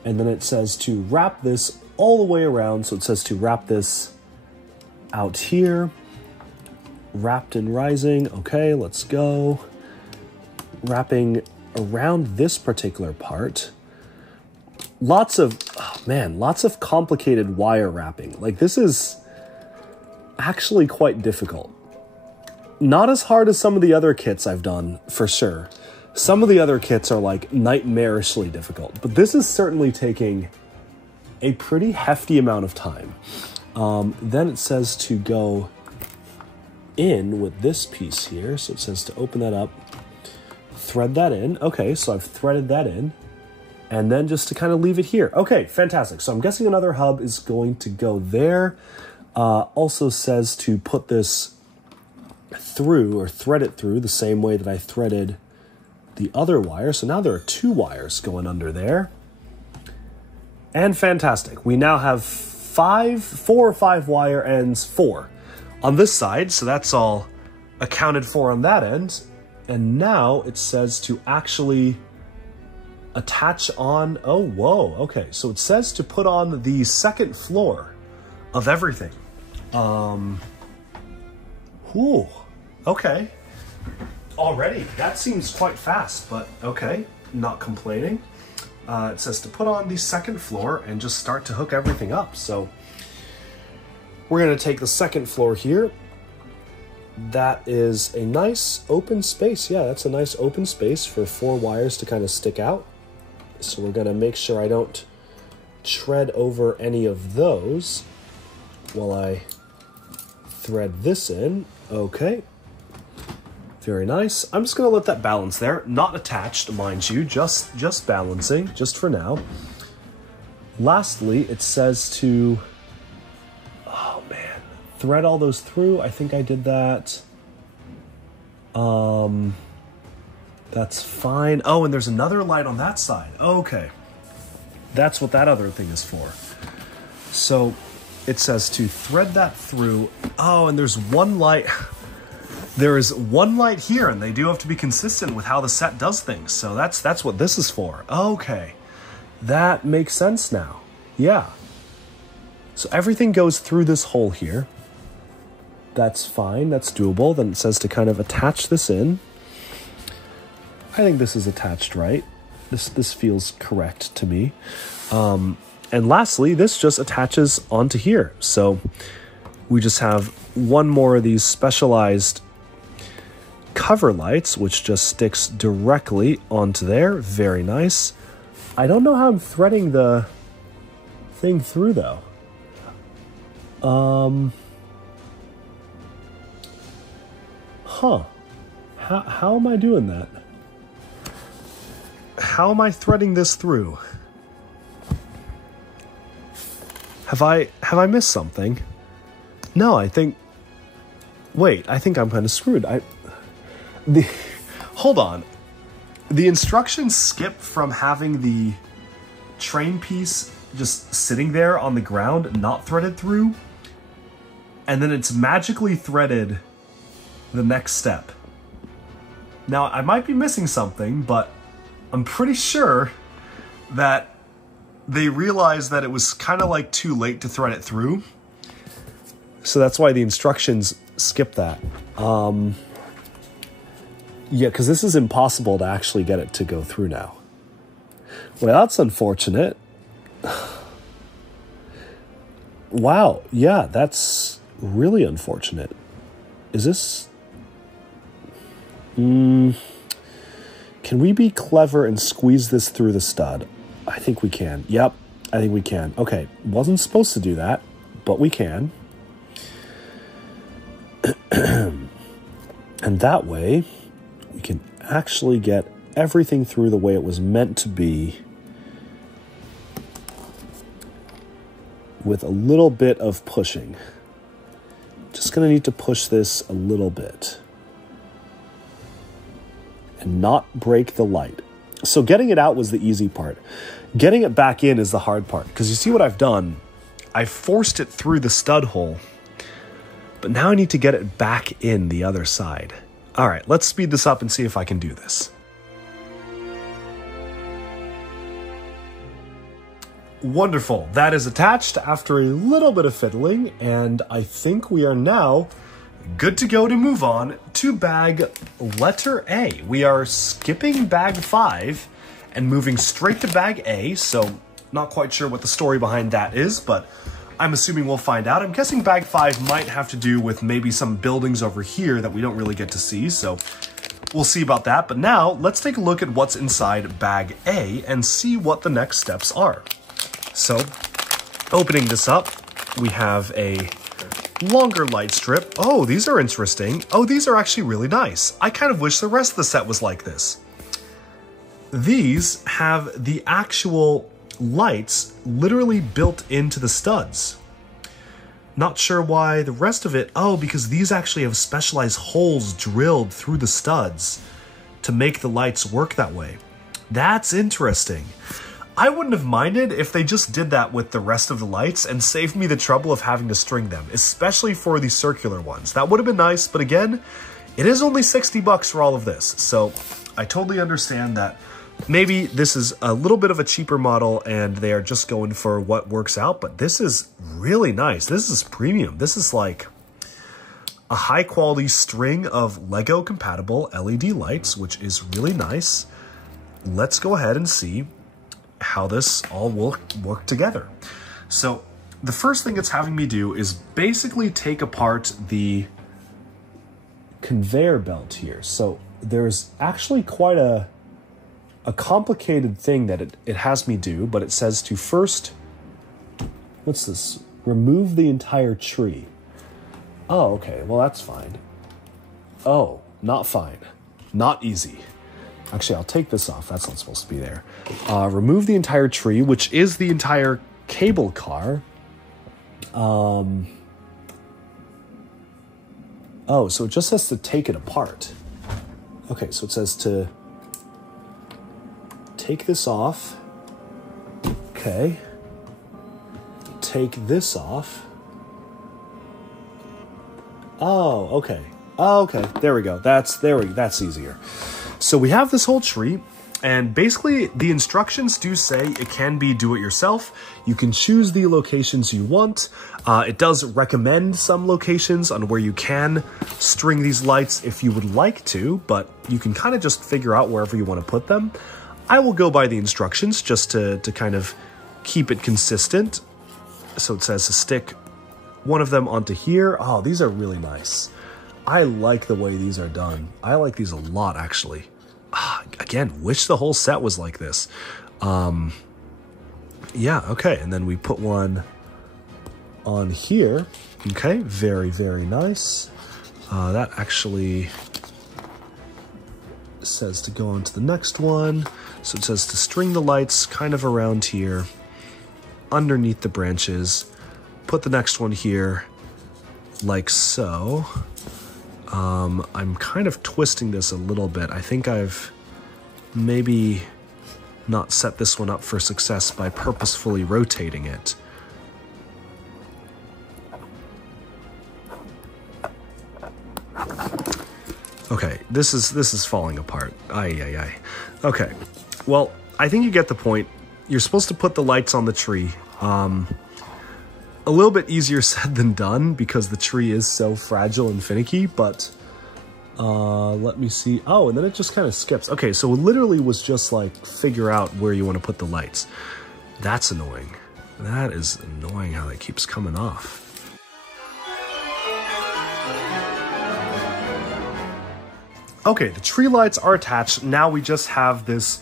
and then it says to wrap this all the way around. So it says to wrap this out here, wrapped and rising. Okay, let's go. Wrapping around this particular part. Lots of, oh man, lots of complicated wire wrapping. Like, this is actually quite difficult. Not as hard as some of the other kits I've done, for sure. Some of the other kits are like nightmarishly difficult, but this is certainly taking a pretty hefty amount of time. Then it says to go in with this piece here. So it says to open that up, thread that in. Okay, so I've threaded that in. And then just to kind of leave it here. Okay, fantastic. So I'm guessing another hub is going to go there. Also says to put this through, or thread it through the same way that I threaded the other wire. So now there are two wires going under there. And fantastic. We now have four or five wire ends, four on this side. So that's all accounted for on that end. And now it says to actually attach on, oh, whoa, okay. So it says to put on the second floor of everything. Whew, okay. Already, that seems quite fast, but okay, not complaining. It says to put on the second floor and just start to hook everything up. So we're gonna take the second floor here. That is a nice open space. Yeah, that's a nice open space for four wires to kind of stick out. So we're gonna make sure I don't tread over any of those while I thread this in. Okay, very nice. I'm just gonna let that balance there, not attached, mind you, just balancing, just for now. Lastly, it says to, oh man, thread all those through. I think I did that. That's fine. Oh, and there's another light on that side. Okay, that's what that other thing is for. So it says to thread that through. Oh, and there's one light. There is one light here, and they do have to be consistent with how the set does things. So that's what this is for. Okay, that makes sense now. Yeah. So everything goes through this hole here. That's fine. That's doable. Then it says to kind of attach this in. I think this is attached right. This feels correct to me. And lastly, this just attaches onto here. So we just have one more of these specialized cover lights, which just sticks directly onto there. Very nice. I don't know how I'm threading the thing through though. Huh. How am I doing that? How am I threading this through? Have I missed something? No, I think... Wait, I think I'm kind of screwed. Hold on. The instructions skip from having the train piece just sitting there on the ground, not threaded through, and then it's magically threaded the next step. Now, I might be missing something, but I'm pretty sure that they realized that it was kind of like too late to thread it through. So that's why the instructions skip that. Yeah, because this is impossible to actually get it to go through now. Well, that's unfortunate. Wow, yeah, that's really unfortunate. Is this... Can we be clever and squeeze this through the stud? I think we can. Yep, I think we can. Okay, wasn't supposed to do that, but we can. And that way, we can actually get everything through the way it was meant to be with a little bit of pushing. Just going to need to push this a little bit and not break the light. So getting it out was the easy part. Getting it back in is the hard part, because you see what I've done? I forced it through the stud hole, but now I need to get it back in the other side. All right, let's speed this up and see if I can do this. Wonderful. That is attached after a little bit of fiddling, and I think we are now good to go to move on to bag letter A. We are skipping bag 5 and moving straight to bag A, so not quite sure what the story behind that is, but I'm assuming we'll find out. I'm guessing bag 5 might have to do with maybe some buildings over here that we don't really get to see, so we'll see about that. But now, let's take a look at what's inside bag A and see what the next steps are. So, opening this up, we have a longer light strip. Oh, these are interesting. Oh, these are actually really nice. I kind of wish the rest of the set was like this. These have the actual lights literally built into the studs. Not sure why the rest of it... Oh, because these actually have specialized holes drilled through the studs to make the lights work that way. That's interesting. I wouldn't have minded if they just did that with the rest of the lights and saved me the trouble of having to string them, especially for the circular ones. That would have been nice, but again, it is only 60 bucks for all of this, so I totally understand that maybe this is a little bit of a cheaper model and they are just going for what works out, but this is really nice. This is premium. This is like a high quality string of Lego compatible LED lights, which is really nice. Let's go ahead and see how this all will work together. So the first thing it's having me do is basically take apart the conveyor belt here. So there's actually quite a complicated thing that it has me do, but it says to first, what's this? Remove the entire tree. Oh, okay, well that's fine. Oh, not fine. Not easy. Actually, I'll take this off. That's not supposed to be there. Remove the entire tree, which is the entire cable car. Oh, so it just says to take it apart. Okay, so it says to take this off. Okay. Take this off. Oh, okay. Oh, okay. There we go. That's easier. So we have this whole tree, and basically the instructions do say it can be do-it-yourself. You can choose the locations you want. It does recommend some locations on where you can string these lights if you would like to, but you can kind of just figure out wherever you want to put them. I will go by the instructions just to kind of keep it consistent. So it says to stick one of them onto here. Oh, these are really nice. I like the way these are done. I like these a lot, actually. Again, wish the whole set was like this. Yeah, okay. And then we put one on here. Okay, very, very nice. That actually says to go on to the next one. So it says to string the lights kind of around here, underneath the branches. Put the next one here, like so. I'm kind of twisting this a little bit. I think I've maybe not set this one up for success by purposefully rotating it. Okay, this is falling apart. Ay. Okay, well, I think you get the point. You're supposed to put the lights on the tree. A A little bit easier said than done because the tree is so fragile and finicky, but let me see. Oh, and then it just kind of skips. Okay, so it literally was just like figure out where you want to put the lights. That's annoying. That is annoying how that keeps coming off. Okay, the tree lights are attached. Now we just have this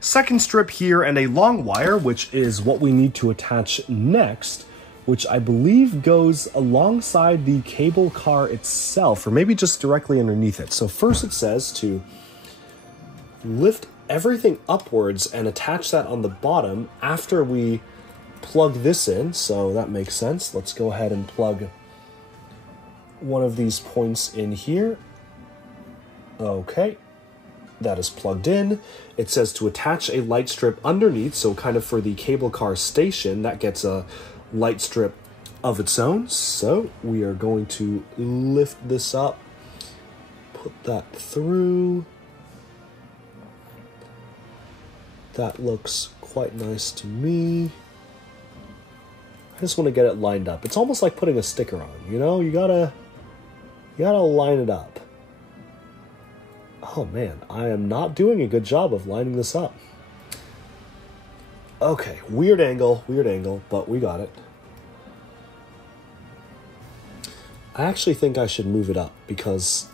second strip here and a long wire, which is what we need to attach next, which I believe goes alongside the cable car itself, or maybe just directly underneath it. So first it says to lift everything upwards and attach that on the bottom after we plug this in. So that makes sense. Let's go ahead and plug one of these points in here. Okay, that is plugged in. It says to attach a light strip underneath, so kind of for the cable car station, that gets a light strip of its own. So we are going to lift this up, put that through. That looks quite nice to me. I just want to get it lined up. It's almost like putting a sticker on, you know? You gotta line it up. Oh man, I am not doing a good job of lining this up. Okay, weird angle, but we got it. I actually think I should move it up because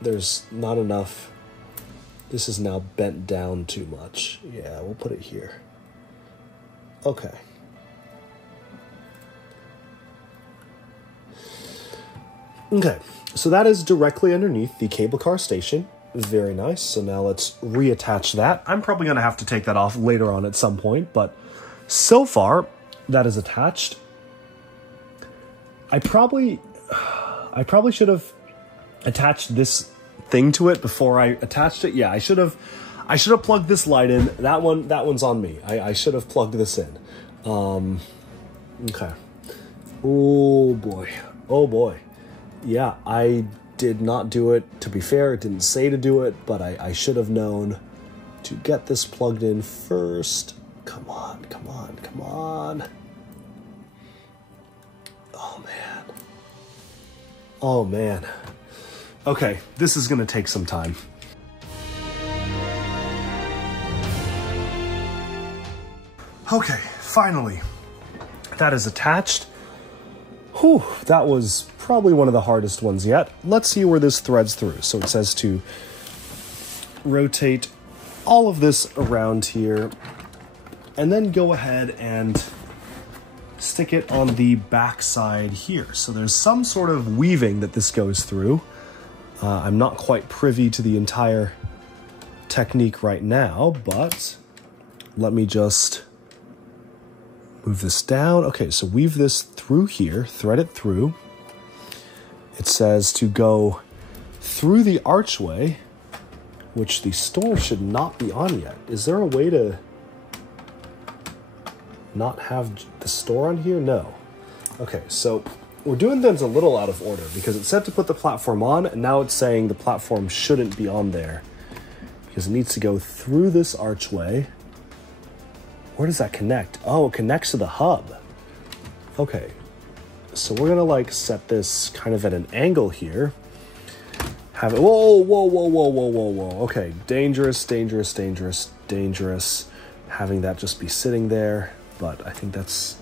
there's not enough. This is now bent down too much. Yeah, we'll put it here. Okay. Okay, so that is directly underneath the cable car station. Very nice. So now let's reattach that. I'm probably going to have to take that off later on at some point, but so far that is attached. I probably should have attached this thing to it before I attached it. Yeah, I should have plugged this light in. That one's on me. I should have plugged this in. Okay. Oh boy. Yeah, I did not do it. To be fair, it didn't say to do it, but I should have known to get this plugged in first. Come on. Oh man. Okay, this is gonna take some time. Okay, finally, that is attached. Whew, that was probably one of the hardest ones yet. Let's see where this threads through. So it says to rotate all of this around here and then go ahead and stick it on the back side here. So there's some sort of weaving that this goes through. I'm not quite privy to the entire technique right now, but let me just move this down. Okay, so weave this through here, thread it through. It says to go through the archway, which the store should not be on yet. Is there a way to not have the store on here? No. Okay, so we're doing things a little out of order because it said to put the platform on, and now it's saying the platform shouldn't be on there because it needs to go through this archway. Where does that connect? Oh, it connects to the hub. Okay, so we're gonna like set this kind of at an angle here. Have it, whoa. Okay, dangerous. Having that just be sitting there, but I think that's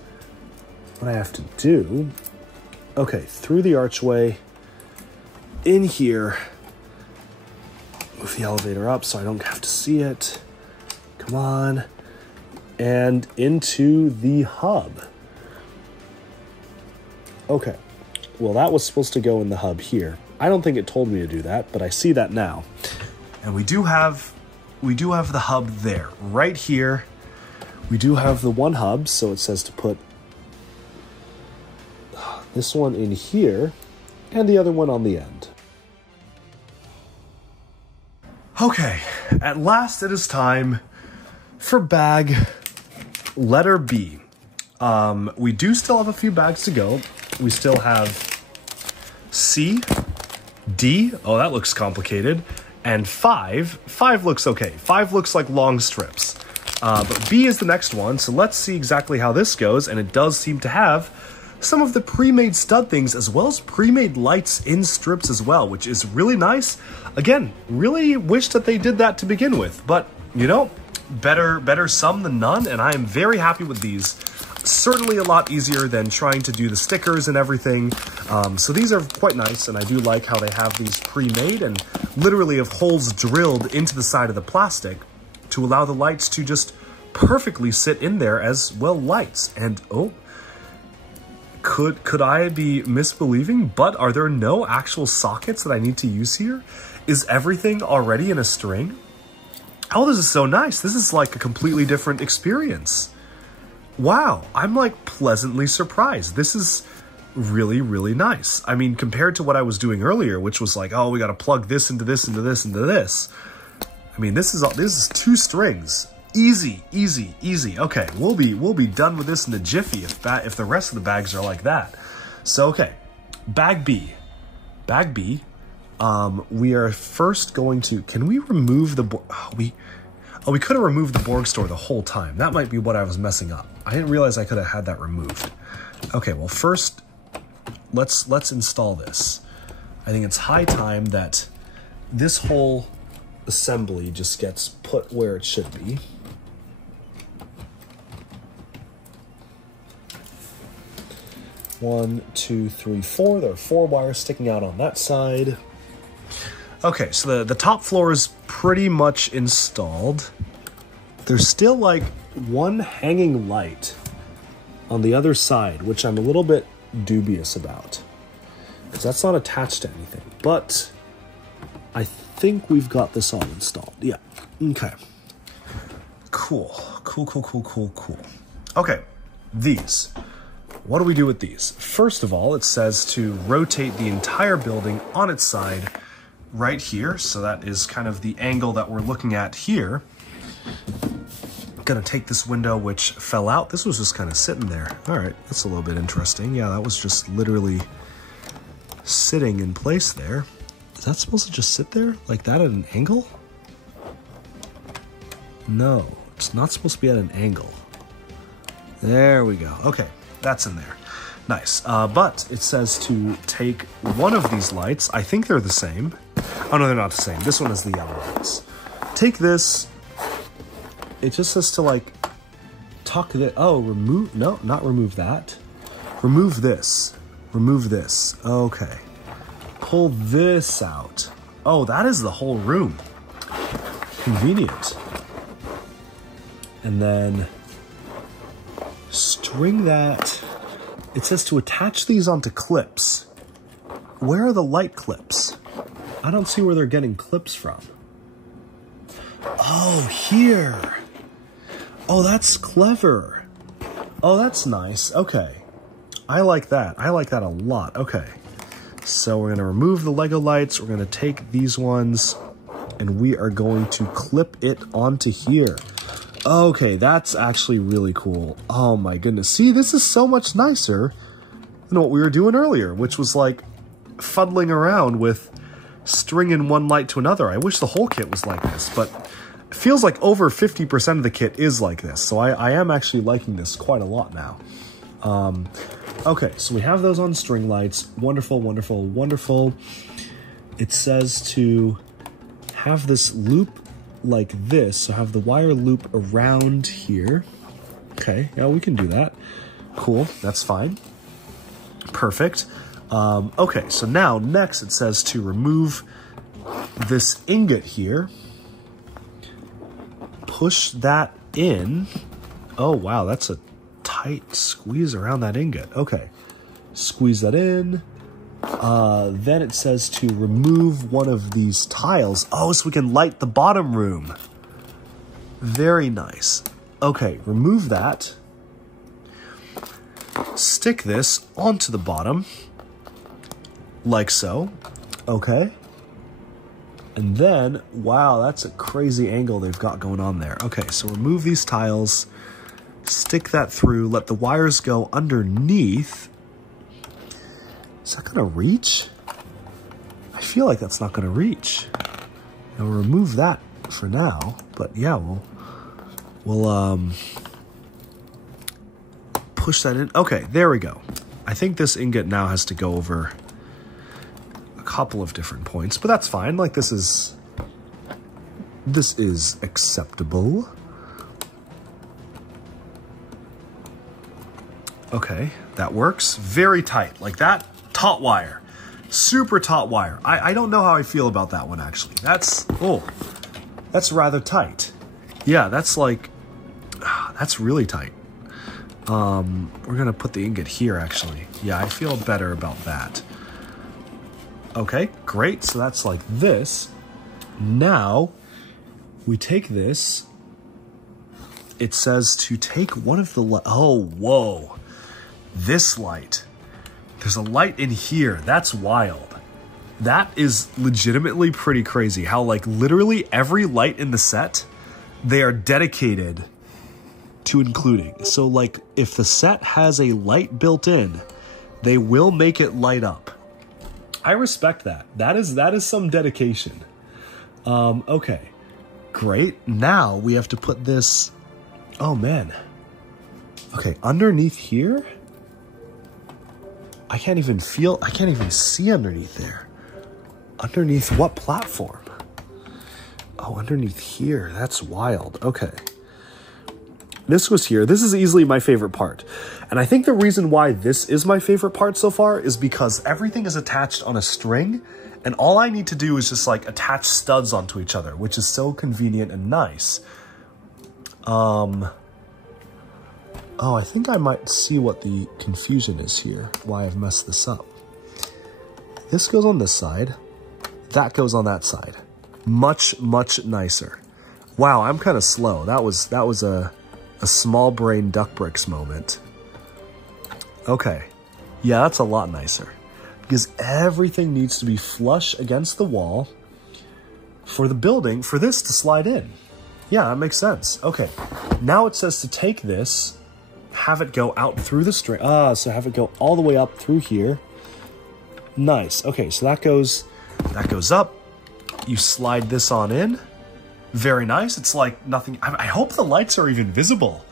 what I have to do. Okay, through the archway, in here. Move the elevator up so I don't have to see it. Come on. And into the hub. Okay, well that was supposed to go in the hub here. I don't think it told me to do that, but I see that now. And we do have the hub there, right here. We do have the one hub, so it says to put this one in here and the other one on the end. Okay, at last it is time for bag letter B. We do still have a few bags to go. We still have C, D, oh that looks complicated, and 5. 5 looks okay. 5 looks like long strips. But B is the next one, so let's see exactly how this goes, and it does seem to have some of the pre-made stud things as well as pre-made lights in strips as well, which is really nice. Again, really wish that they did that to begin with, but you know, better some than none, and I am very happy with these. Certainly a lot easier than trying to do the stickers and everything. So these are quite nice, and I do like how they have these pre-made and literally have holes drilled into the side of the plastic to allow the lights to just perfectly sit in there as well lights. And oh, could I be misbelieving? But are there no actual sockets that I need to use here? Is everything already in a string? Oh, this is so nice. This is like a completely different experience. Wow, I'm like pleasantly surprised. This is really, really nice. I mean, compared to what I was doing earlier, which was like, oh, we got to plug this into this, into this, into this. I mean, this is 2 strings. Easy, easy, easy. Okay, we'll be done with this in a jiffy if the rest of the bags are like that. So okay, bag B. Bag B. We are first going to. Can we remove the? We could have removed the Borg store the whole time. That might be what I was messing up. I didn't realize I could have had that removed. Okay, well first, let's install this. I think it's high time that this whole assembly just gets put where it should be. One, two, three, four. There are 4 wires sticking out on that side. Okay, so the top floor is pretty much installed. There's still like 1 hanging light on the other side, which I'm a little bit dubious about, because that's not attached to anything. But I think we've got this all installed. Yeah, okay. Cool. Okay, these. What do we do with these? First of all, it says to rotate the entire building on its side right here. So that is kind of the angle that we're looking at here. Gonna take this window which fell out. This was just kind of sitting there. All right, that's a little bit interesting. Yeah, that was just literally sitting in place there. Is that supposed to just sit there like that at an angle? No, it's not supposed to be at an angle. There we go. Okay, that's in there. Nice. But it says to take one of these lights. I think they're the same. Oh, no, they're not the same. This one is the yellow lights. Take this. It just says to, like, tuck the... Oh, remove... No, not remove that. Remove this. Remove this. Okay. Pull this out. Oh, that is the whole room. Convenient. And then string that. It says to attach these onto clips. Where are the light clips? I don't see where they're getting clips from. Oh, here. Oh, that's clever. Oh, that's nice. Okay. I like that. I like that a lot. Okay. So we're going to remove the Lego lights. We're going to take these ones and we are going to clip it onto here. Okay, that's actually really cool. Oh my goodness. See, this is so much nicer than what we were doing earlier, which was like fuddling around with stringing one light to another. I wish the whole kit was like this, but it feels like over 50% of the kit is like this. So I am actually liking this quite a lot now. Okay, so we have those on string lights. Wonderful, wonderful, wonderful. It says to have this loop like this, so have the wire loop around here. Okay, yeah, we can do that. Cool, that's fine. Perfect. Okay, so now next it says to remove this ingot here. Push that in. Oh wow, that's a tight squeeze around that ingot. Okay, squeeze that in. Then it says to remove one of these tiles. Oh, so we can light the bottom room. Very nice. Okay, remove that. Stick this onto the bottom. Like so. Okay. And then, wow, that's a crazy angle they've got going on there. Okay, so remove these tiles. Stick that through. Let the wires go underneath. Is that gonna reach? I feel like that's not gonna reach. And we'll remove that for now. But yeah, we'll push that in. Okay, there we go. I think this ingot now has to go over a couple of different points, but that's fine. Like this is acceptable. Okay, that works. Very tight, like that. Taut wire, super taut wire. I don't know how I feel about that one actually. That's rather tight. Yeah, that's like, that's really tight. We're gonna put the ingot here actually. Yeah, I feel better about that. Okay, great. So that's like this. Now we take this. It says to take one of the, oh, whoa. This light. There's a light in here. That's wild. That is legitimately pretty crazy how like literally every light in the set, they are dedicated to including. So like if the set has a light built in, they will make it light up. I respect that. That is some dedication. Okay, great. Now we have to put this, oh man. Okay, underneath here, I can't even see underneath there. Underneath what platform? Oh, underneath here. That's wild. Okay. This goes here. This is easily my favorite part. And I think the reason why this is my favorite part so far is because everything is attached on a string, and all I need to do is just like attach studs onto each other, which is so convenient and nice. Oh, I think I might see what the confusion is here, why I've messed this up. This goes on this side. That goes on that side. Much, much nicer. Wow, I'm kind of slow. That was a small brain duck bricks moment. Okay. Yeah, that's a lot nicer. Because everything needs to be flush against the wall for the building, for this to slide in. Yeah, that makes sense. Okay. Now it says to take this, have it go out through the string. So have it go all the way up through here. Nice. Okay, so that goes up. You slide this on in. Very nice. It's like nothing. I hope the lights are even visible.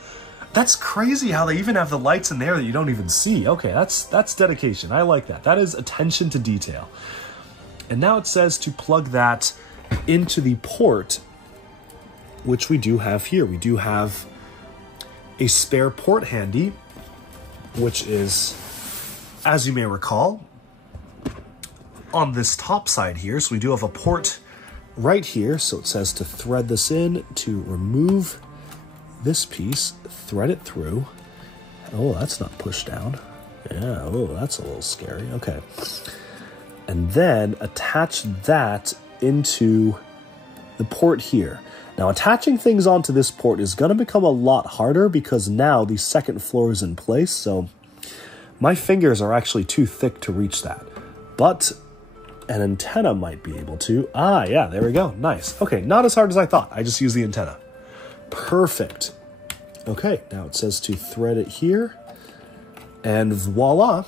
That's crazy how they even have the lights in there that you don't even see. Okay, that's dedication. I like that. That is attention to detail. And now it says to plug that into the port, which we do have here. We do have a spare port handy, which is, as you may recall, on this top side here. So we do have a port right here. So it says to thread this in, to remove this piece, thread it through. Oh, that's not pushed down. Yeah, oh, that's a little scary. Okay. And then attach that into the port here. Now, attaching things onto this port is going to become a lot harder because now the second floor is in place. So my fingers are actually too thick to reach that. But an antenna might be able to. Ah, yeah, there we go. Nice. Okay, not as hard as I thought. I just use the antenna. Perfect. Okay, now it says to thread it here. And voila,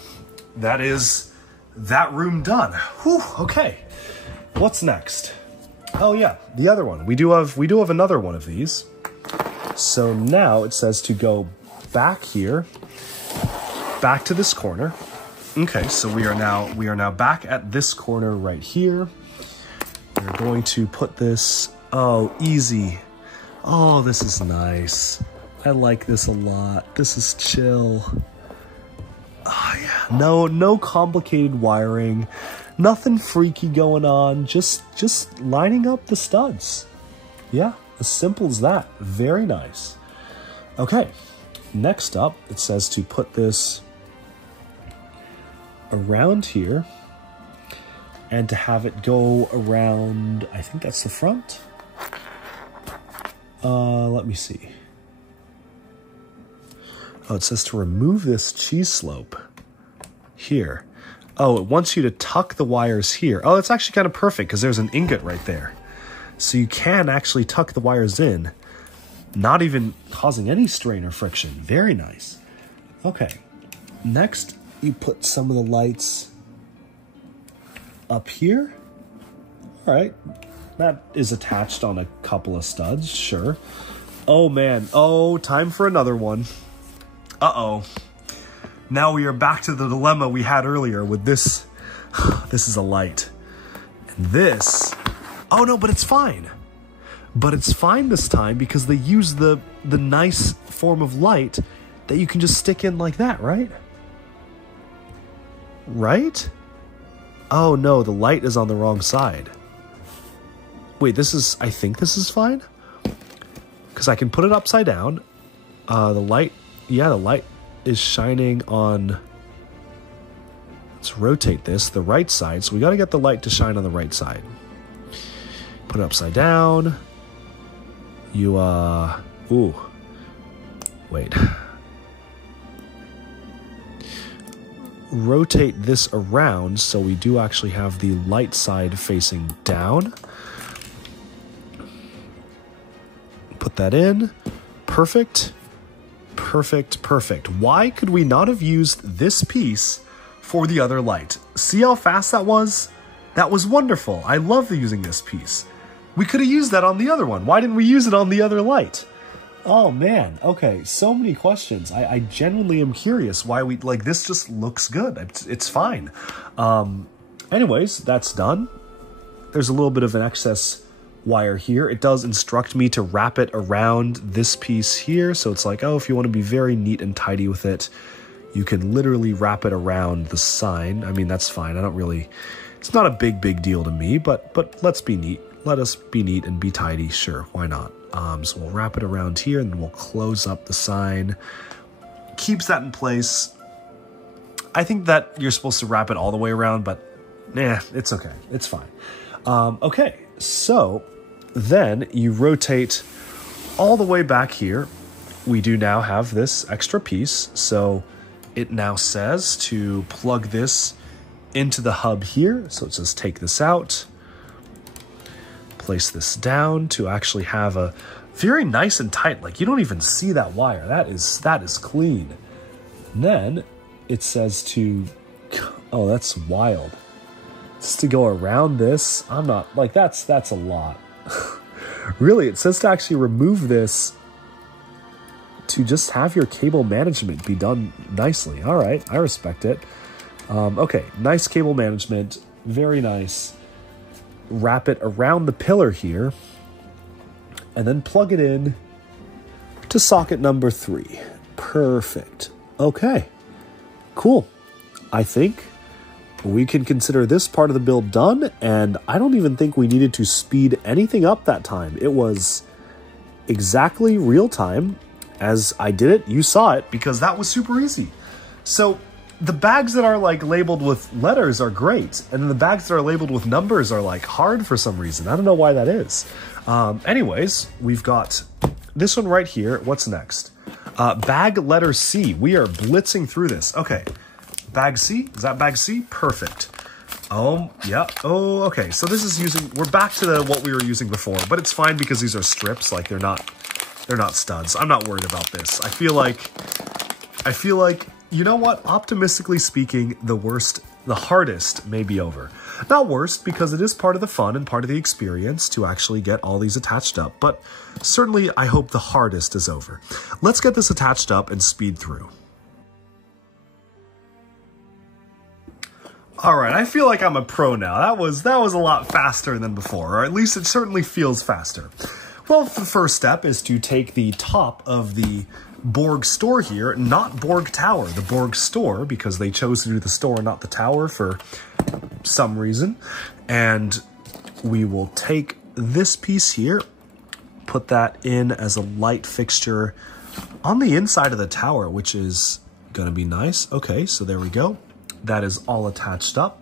that is that room done. Whew, okay. What's next? Oh yeah, the other one. We do have another one of these. So now it says to go back here, back to this corner. Okay, so we are now back at this corner right here. We're going to put this, oh, easy. Oh, this is nice. I like this a lot. This is chill. Oh yeah, no complicated wiring. Nothing freaky going on, just lining up the studs. Yeah, as simple as that. Very nice. Okay, next up, it says to put this around here and to have it go around, I think that's the front. Let me see. Oh, it says to remove this cheese slope here. Oh, it wants you to tuck the wires here. Oh, that's actually kind of perfect because there's an ingot right there. So you can actually tuck the wires in, not even causing any strain or friction. Very nice. Okay, next you put some of the lights up here. All right, that is attached on a couple of studs, sure. Oh man, oh, time for another one. Uh-oh. Now we are back to the dilemma we had earlier with this. This is a light. And this, oh no, but it's fine. But it's fine this time because they use the nice form of light that you can just stick in like that, right? Right? Oh no, the light is on the wrong side. Wait, I think this is fine? Because I can put it upside down. The light is shining on... Let's rotate this, the right side. So we got to get the light to shine on the right side. Put it upside down. Ooh. Wait. Rotate this around so we do actually have the light side facing down. Put that in. Perfect. Perfect, perfect. Why could we not have used this piece for the other light? See how fast that was? That was wonderful. I love using this piece. We could have used that on the other one. Why didn't we use it on the other light? Oh man, okay, so many questions. I genuinely am curious why we, like, this just looks good. It's fine. Anyways, that's done. There's a little bit of an excess wire here. It does instruct me to wrap it around this piece here. So it's like, oh, if you want to be very neat and tidy with it, you can literally wrap it around the sign. I mean, that's fine. I don't really, it's not a big deal to me, but let's be neat. Let us be neat and be tidy. Sure, why not? So we'll wrap it around here and then we'll close up the sign. Keeps that in place. I think that you're supposed to wrap it all the way around, but it's okay. It's fine. Okay, so then you rotate all the way back here. We do now have this extra piece. So it now says to plug this into the hub here. So it says take this out. Place this down to actually have a very nice and tight, like you don't even see that wire. That is clean. And then it says to, oh, that's wild. Just to go around this, I'm not, like that's a lot. Really, it says to actually remove this to just have your cable management be done nicely. All right, I respect it. Okay, nice cable management, very nice. Wrap it around the pillar here, and then plug it in to socket number 3. Perfect. Okay, cool. I think we can consider this part of the build done, and I don't even think we needed to speed anything up that time. It was exactly real time as I did it. You saw it because that was super easy. So the bags that are like labeled with letters are great, and then the bags that are labeled with numbers are like hard for some reason. I don't know why that is. Anyways, we've got this one right here. What's next? Bag letter C. We are blitzing through this. Okay, bag C. Is that bag C? Perfect. Yeah. Oh, okay. So this is we're back to what we were using before, but it's fine because these are strips. Like they're not studs. I'm not worried about this. I feel like, you know what? Optimistically speaking, the hardest may be over. Not worst, because it is part of the fun and part of the experience to actually get all these attached up, but certainly I hope the hardest is over. Let's get this attached up and speed through. All right, I feel like I'm a pro now. That was a lot faster than before, or at least it certainly feels faster. Well, the first step is to take the top of the Borg store here, not Borg Tower, the Borg store, because they chose to do the store, not the tower for some reason. And we will take this piece here, put that in as a light fixture on the inside of the tower, which is gonna be nice. Okay, so there we go. That is all attached up.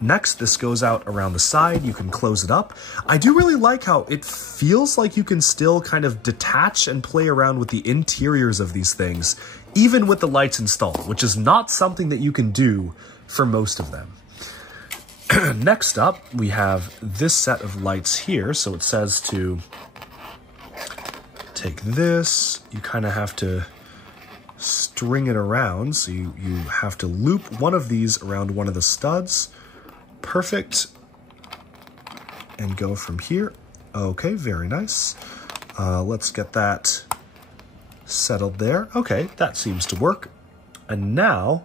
Next, this goes out around the side. You can close it up. I do really like how it feels like you can still kind of detach and play around with the interiors of these things, even with the lights installed, which is not something that you can do for most of them. Next up, we have this set of lights here. So it says to take this, you kind of have to string it around. So you have to loop one of these around one of the studs. Perfect. And go from here. Okay, very nice. Let's get that settled there. Okay, that seems to work. And now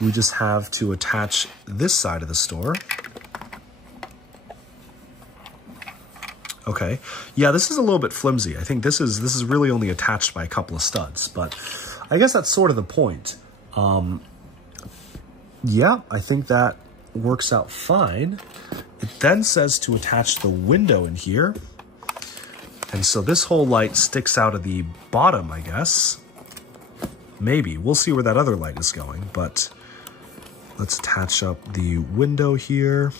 we just have to attach this side of the store. Okay, yeah, this is a little bit flimsy. I think this is really only attached by a couple of studs, but I guess that's sort of the point. Yeah, I think that works out fine. It then says to attach the window in here. And so this whole light sticks out of the bottom, I guess. Maybe. We'll see where that other light is going, but let's attach up the window here.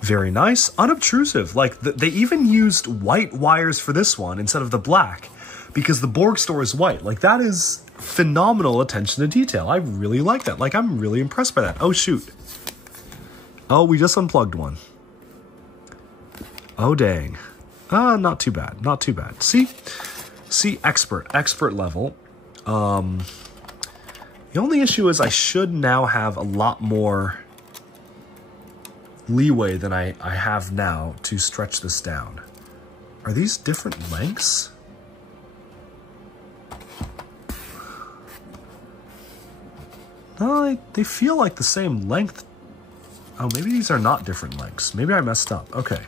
Very nice. Unobtrusive. Like, they even used white wires for this one instead of the black because the Borg store is white. Like, that is phenomenal attention to detail. I really like that. Like, I'm really impressed by that. Oh, shoot. Oh, we just unplugged one. Oh, dang. Not too bad. Not too bad. See, expert level. The only issue is I should now have a lot more leeway than I have now to stretch this down. Are these different lengths? No, they feel like the same length. Oh, maybe these are not different lengths. Maybe I messed up. Okay.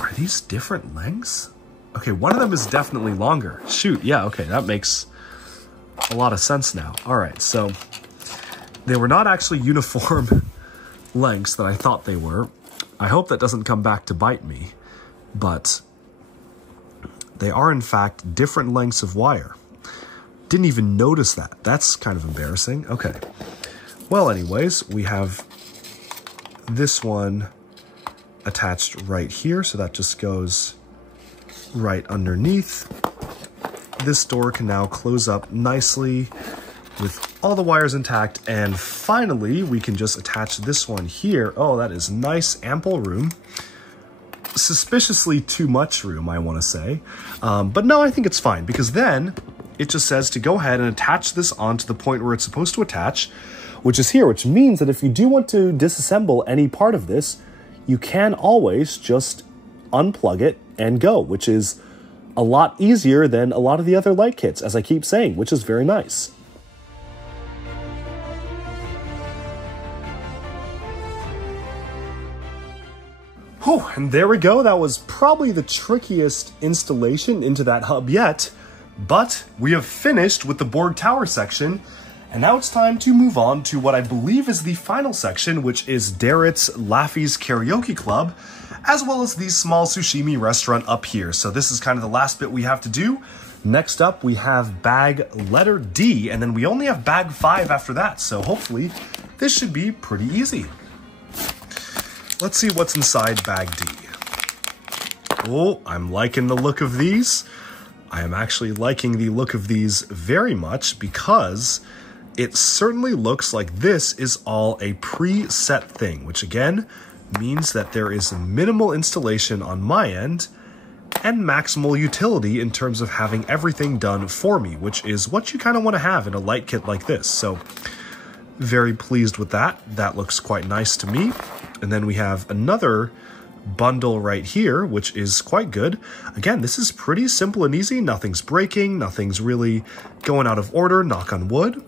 Are these different lengths? Okay, one of them is definitely longer. Shoot, yeah, okay, that makes a lot of sense now. All right, so they were not actually uniform lengths that I thought they were. I hope that doesn't come back to bite me, but they are in fact different lengths of wire. Didn't even notice that. That's kind of embarrassing. Okay. Well, anyways, we have this one attached right here, so that just goes right underneath. This door can now close up nicely with all the wires intact, and finally we can just attach this one here. Oh, that is nice, ample room. Suspiciously too much room, I want to say, but no, I think it's fine because then it just says to go ahead and attach this onto the point where it's supposed to attach, which is here, which means that if you do want to disassemble any part of this, you can always just unplug it and go, which is a lot easier than a lot of the other light kits, as I keep saying, which is very nice. Whew, and there we go. That was probably the trickiest installation into that hub yet, but we have finished with the Borg Tower section, and now it's time to move on to what I believe is the final section, which is Darrett's Laffy's Karaoke Club, as well as the small sushimi restaurant up here. So this is kind of the last bit we have to do. Next up, we have bag letter D, and then we only have bag 5 after that, so hopefully this should be pretty easy. Let's see what's inside bag D. Oh, I'm liking the look of these. I am actually liking the look of these very much because it certainly looks like this is all a preset thing, which again means that there is minimal installation on my end and maximal utility in terms of having everything done for me, which is what you kind of want to have in a light kit like this. So very pleased with that. That looks quite nice to me. And then we have another bundle right here, which is quite good. Again, this is pretty simple and easy. Nothing's breaking, nothing's really going out of order, knock on wood.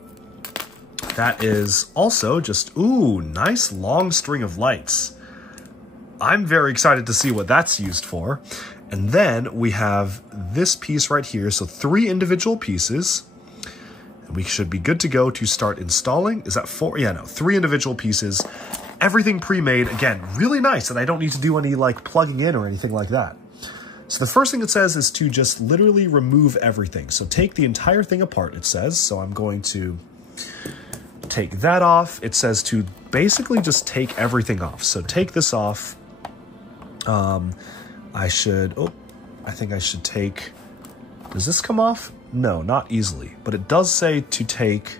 That is also just, ooh, nice long string of lights. I'm very excited to see what that's used for. And then we have this piece right here, so 3 individual pieces. And we should be good to go to start installing. Is that 4? Yeah, no, 3 individual pieces. Everything pre-made, again, really nice, and I don't need to do any like plugging in or anything like that. So the first thing it says is to just literally remove everything. So take the entire thing apart, it says. So I'm going to take that off. It says to basically just take everything off. So take this off. I think I should take, does this come off? No, not easily, but it does say to take,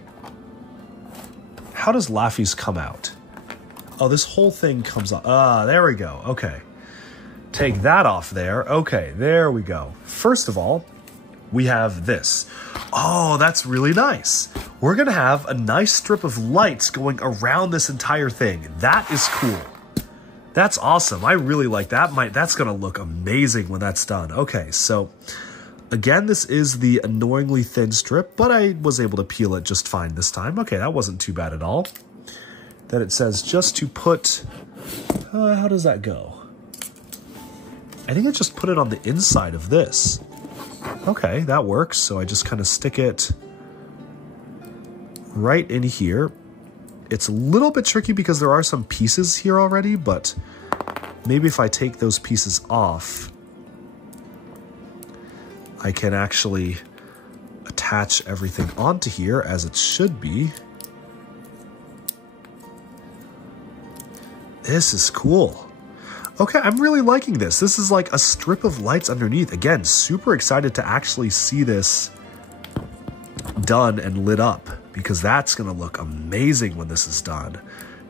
how does Laffy's come out? Oh, this whole thing comes off. Ah, there we go. Okay. Take that off there. Okay, there we go. First of all, we have this. Oh, that's really nice. We're going to have a nice strip of lights going around this entire thing. That is cool. That's awesome. I really like that. That's going to look amazing when that's done. Okay, so Again, this is the annoyingly thin strip, but I was able to peel it just fine this time. Okay, that wasn't too bad at all. Then it says just to put, how does that go? I think I just put it on the inside of this. Okay, that works. So I just kind of stick it right in here. It's a little bit tricky because there are some pieces here already, but maybe if I take those pieces off, I can actually attach everything onto here as it should be. This is cool. Okay, I'm really liking this. This is like a strip of lights underneath. Again, super excited to actually see this done and lit up, because that's gonna look amazing when this is done.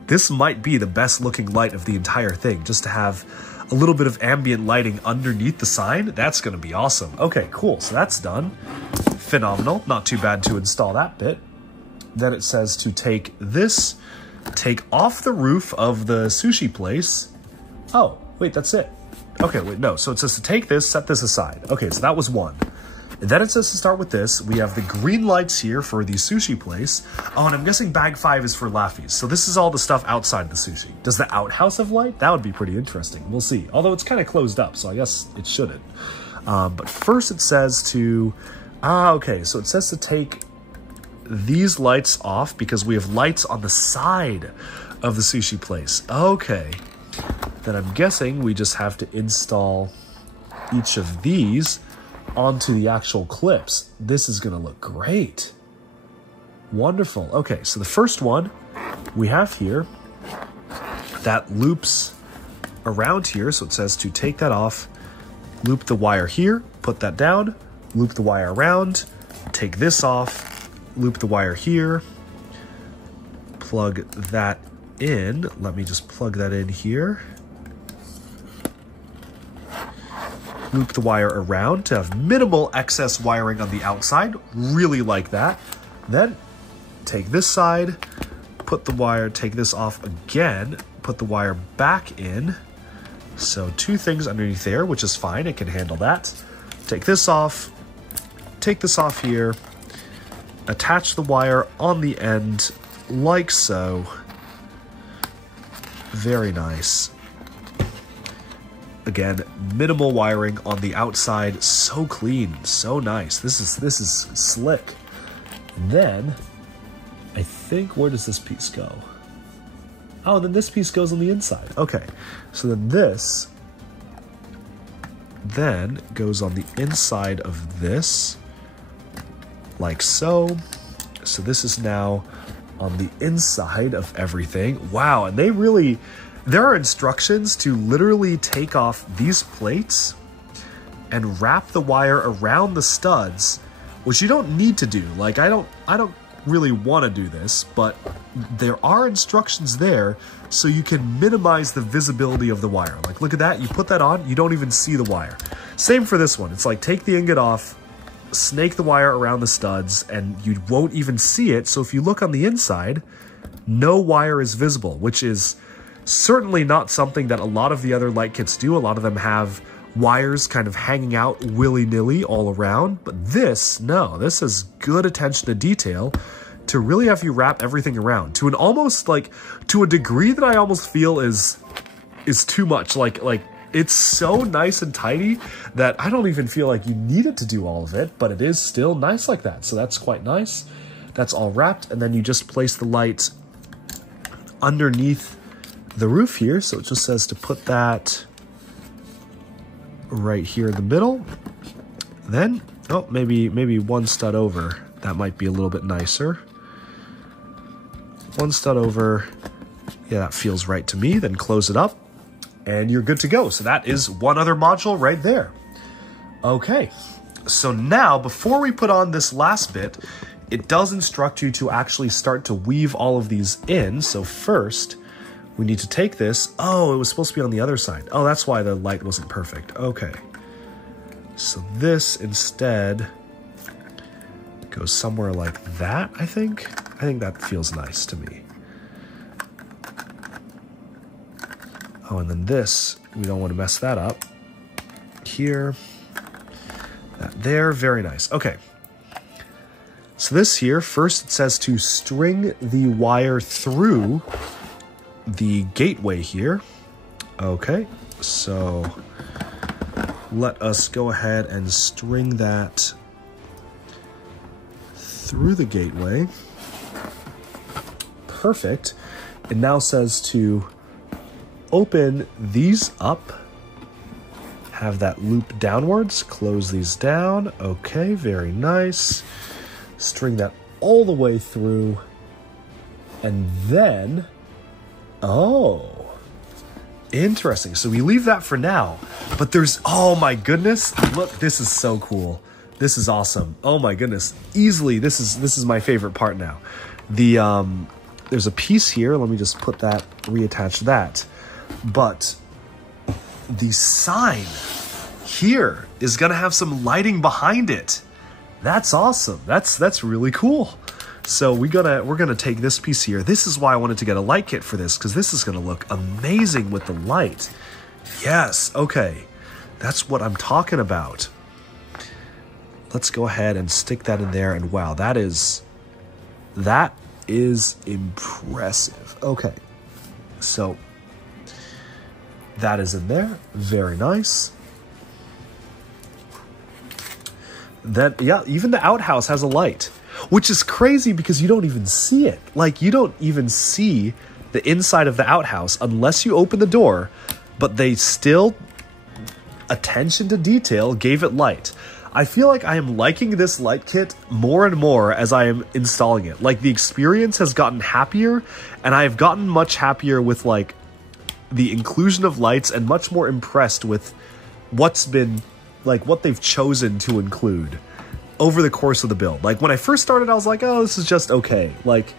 This might be the best looking light of the entire thing, just to have a little bit of ambient lighting underneath the sign. That's gonna be awesome. Okay, cool, so that's done. Phenomenal, not too bad to install that bit. Then it says to take this, take off the roof of the sushi place. Oh, wait, that's it. Okay, wait, no, so it says to take this, set this aside. Okay, so that was one. And then it says to start with this. We have the green lights here for the sushi place. Oh, and I'm guessing bag 5 is for Laffy's. So this is all the stuff outside the sushi. Does the outhouse have light? That would be pretty interesting. We'll see. Although it's kind of closed up, so I guess it shouldn't. But first it says to... okay, so it says to take these lights off because we have lights on the side of the sushi place. Okay. Then I'm guessing we just have to install each of these onto the actual clips. This is gonna look great. Wonderful. Okay, so the first one we have here that loops around here. So it says to take that off, loop the wire here, put that down, loop the wire around, take this off, loop the wire here, plug that in. Let me just plug that in here. Loop the wire around to have minimal excess wiring on the outside. Really like that. Then take this side, put the wire, take this off again, put the wire back in. So two things underneath there, which is fine. It can handle that. Take this off here, attach the wire on the end like so. Very nice. Again, minimal wiring on the outside, so clean, so nice. This is slick. And then, I think, where does this piece go? Oh, then this piece goes on the inside. Okay, so then this then goes on the inside of this, like so. So this is now on the inside of everything. Wow, and there are instructions to literally take off these plates and wrap the wire around the studs, which you don't need to do. Like, I don't really want to do this, but there are instructions there so you can minimize the visibility of the wire. Like, look at that. You put that on, you don't even see the wire. Same for this one. It's like, take the ingot off, snake the wire around the studs, and you won't even see it. So if you look on the inside, no wire is visible, which is certainly not something that a lot of the other light kits do. A lot of them have wires kind of hanging out willy-nilly all around, but this, no, this has good attention to detail to really have you wrap everything around to an almost like, to a degree that I almost feel is too much. Like it's so nice and tidy that I don't even feel like you needed to do all of it, but it is still nice like that. So that's quite nice. That's all wrapped, and then you just place the light underneath the roof here. So it just says to put that right here in the middle. Then, oh, maybe one stud over. That might be a little bit nicer. One stud over. Yeah, that feels right to me. Then close it up and you're good to go. So that is one other module right there. Okay, so now before we put on this last bit, it does instruct you to actually start to weave all of these in. So first, we need to take this. Oh, it was supposed to be on the other side. Oh, that's why the light wasn't perfect. Okay. So this instead goes somewhere like that, I think. I think that feels nice to me. Oh, and then this, we don't want to mess that up. Here. That there, very nice. Okay. So this here, first it says to string the wire through the gateway here. Okay, so let us go ahead and string that through the gateway. Perfect. It now says to open these up, have that loop downwards, close these down. Okay, very nice. String that all the way through, and then, oh, interesting. So we leave that for now, but there's, oh my goodness, look, this is so cool. This is awesome. Oh my goodness, easily, this is my favorite part now. There's a piece here, let me just put that, reattach that, but the sign here is gonna have some lighting behind it. That's awesome. That's really cool. So we're gonna take this piece here. This is why I wanted to get a light kit for this, because this is gonna look amazing with the light. Yes, okay. That's what I'm talking about. Let's go ahead and stick that in there, and wow, that is impressive. Okay, so that is in there, very nice. Then, yeah, even the outhouse has a light, which is crazy because you don't even see it. Like, you don't even see the inside of the outhouse unless you open the door, but they still, attention to detail, gave it light. I feel like I am liking this light kit more and more as I am installing it. Like, the experience has gotten happier, and I have gotten much happier with, like, the inclusion of lights, and much more impressed with what's been, like, what they've chosen to include over the course of the build. Like, when I first started, I was like, oh, this is just okay. Like,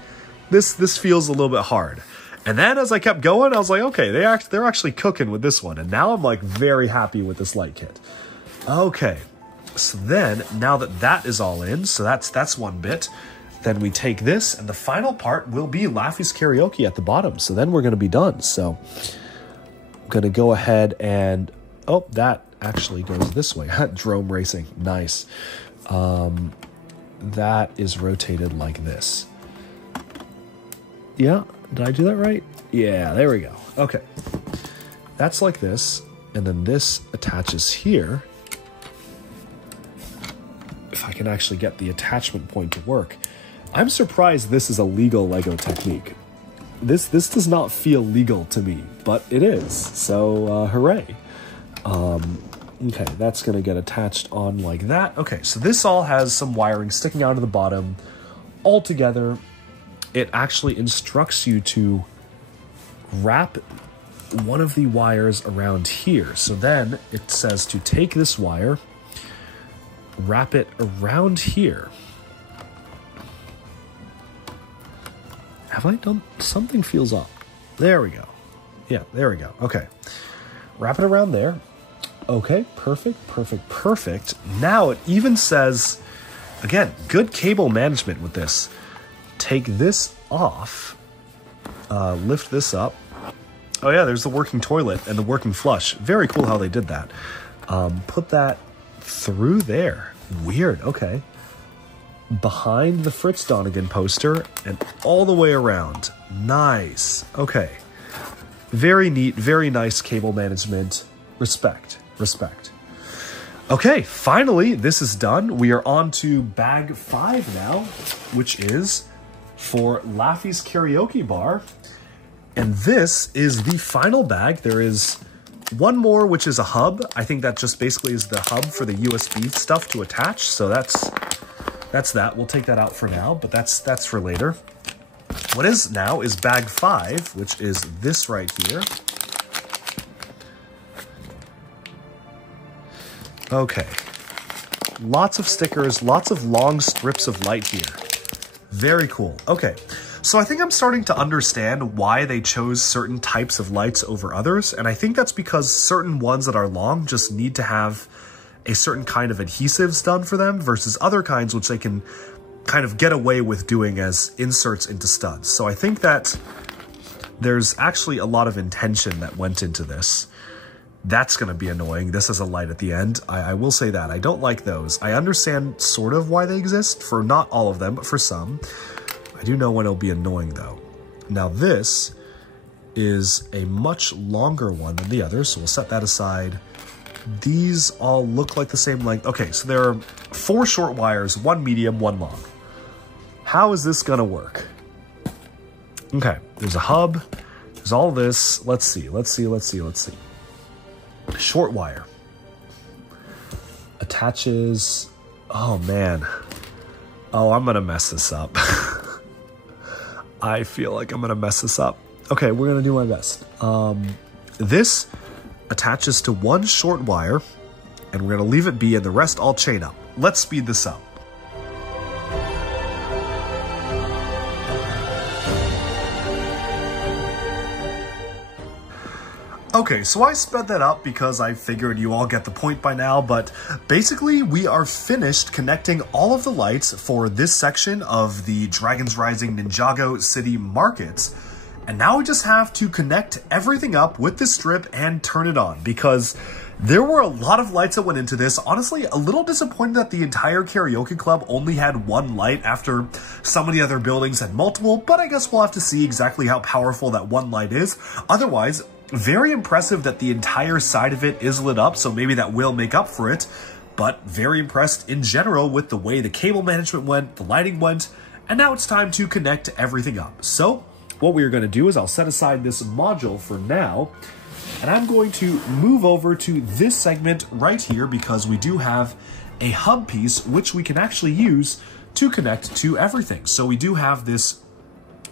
this feels a little bit hard. And then as I kept going, I was like, okay, they're actually cooking with this one. And now I'm, like, very happy with this light kit. Okay. So then, now that that is all in, so that's one bit, then we take this, and the final part will be Laffy's Karaoke at the bottom. So then we're going to be done. So I'm going to go ahead and, oh, that actually goes this way. Drone racing, nice. That is rotated like this. Yeah, did I do that right? Yeah, there we go. Okay. That's like this, and then this attaches here. If I can actually get the attachment point to work. I'm surprised this is a legal Lego technique. This does not feel legal to me, but it is, so hooray. Okay, that's gonna get attached on like that. Okay, so this all has some wiring sticking out of the bottom. All together, it actually instructs you to wrap one of the wires around here. So then it says to take this wire, wrap it around here. Have I done, something feels up. There we go. Yeah, there we go. Okay. Wrap it around there. Okay, perfect, perfect, perfect. Now it even says, again, good cable management with this. Take this off, lift this up. Oh yeah, there's the working toilet and the working flush. Very cool how they did that. Put that through there. Weird, okay. Behind the Fritz Donegan poster and all the way around. Nice, okay. Very neat, very nice cable management. Respect, respect. Okay, finally, this is done. We are on to bag 5 now, which is for Laffy's Karaoke Bar. And this is the final bag. There is one more, which is a hub. I think that just basically is the hub for the USB stuff to attach. So that's that. We'll take that out for now, but that's for later. What is now is bag 5, which is this right here. Okay. Lots of stickers, lots of long strips of light here. Very cool. Okay. So I think I'm starting to understand why they chose certain types of lights over others, and I think that's because certain ones that are long just need to have a certain kind of adhesives done for them versus other kinds which they can kind of get away with doing as inserts into studs. So I think that there's actually a lot of intention that went into this. That's going to be annoying. This is a light at the end. I will say that. I don't like those. I understand sort of why they exist, for not all of them, but for some. I do know when it'll be annoying, though. Now, this is a much longer one than the others, so we'll set that aside. These all look like the same length. Okay, so there are 4 short wires, 1 medium, 1 long. How is this going to work? Okay, there's a hub. There's all this. Let's see. Short wire. Attaches. Oh, man. Oh, I'm going to mess this up. I feel like I'm going to mess this up. Okay, we're going to do my best. This attaches to 1 short wire, and we're going to leave it be, and the rest all chain up. Let's speed this up. Okay, so I sped that up because I figured you all get the point by now, but basically we are finished connecting all of the lights for this section of the Dragon's Rising Ninjago City Markets. And now we just have to connect everything up with this strip and turn it on, because there were a lot of lights that went into this. Honestly, a little disappointed that the entire karaoke club only had 1 light after some of the other buildings had multiple, but I guess we'll have to see exactly how powerful that 1 light is. Otherwise, very impressive that the entire side of it is lit up, so maybe that will make up for it, but very impressed in general with the way the cable management went, the lighting went, and now it's time to connect everything up. So what we are going to do is I'll set aside this module for now, and I'm going to move over to this segment right here because we do have a hub piece which we can actually use to connect to everything. So we do have this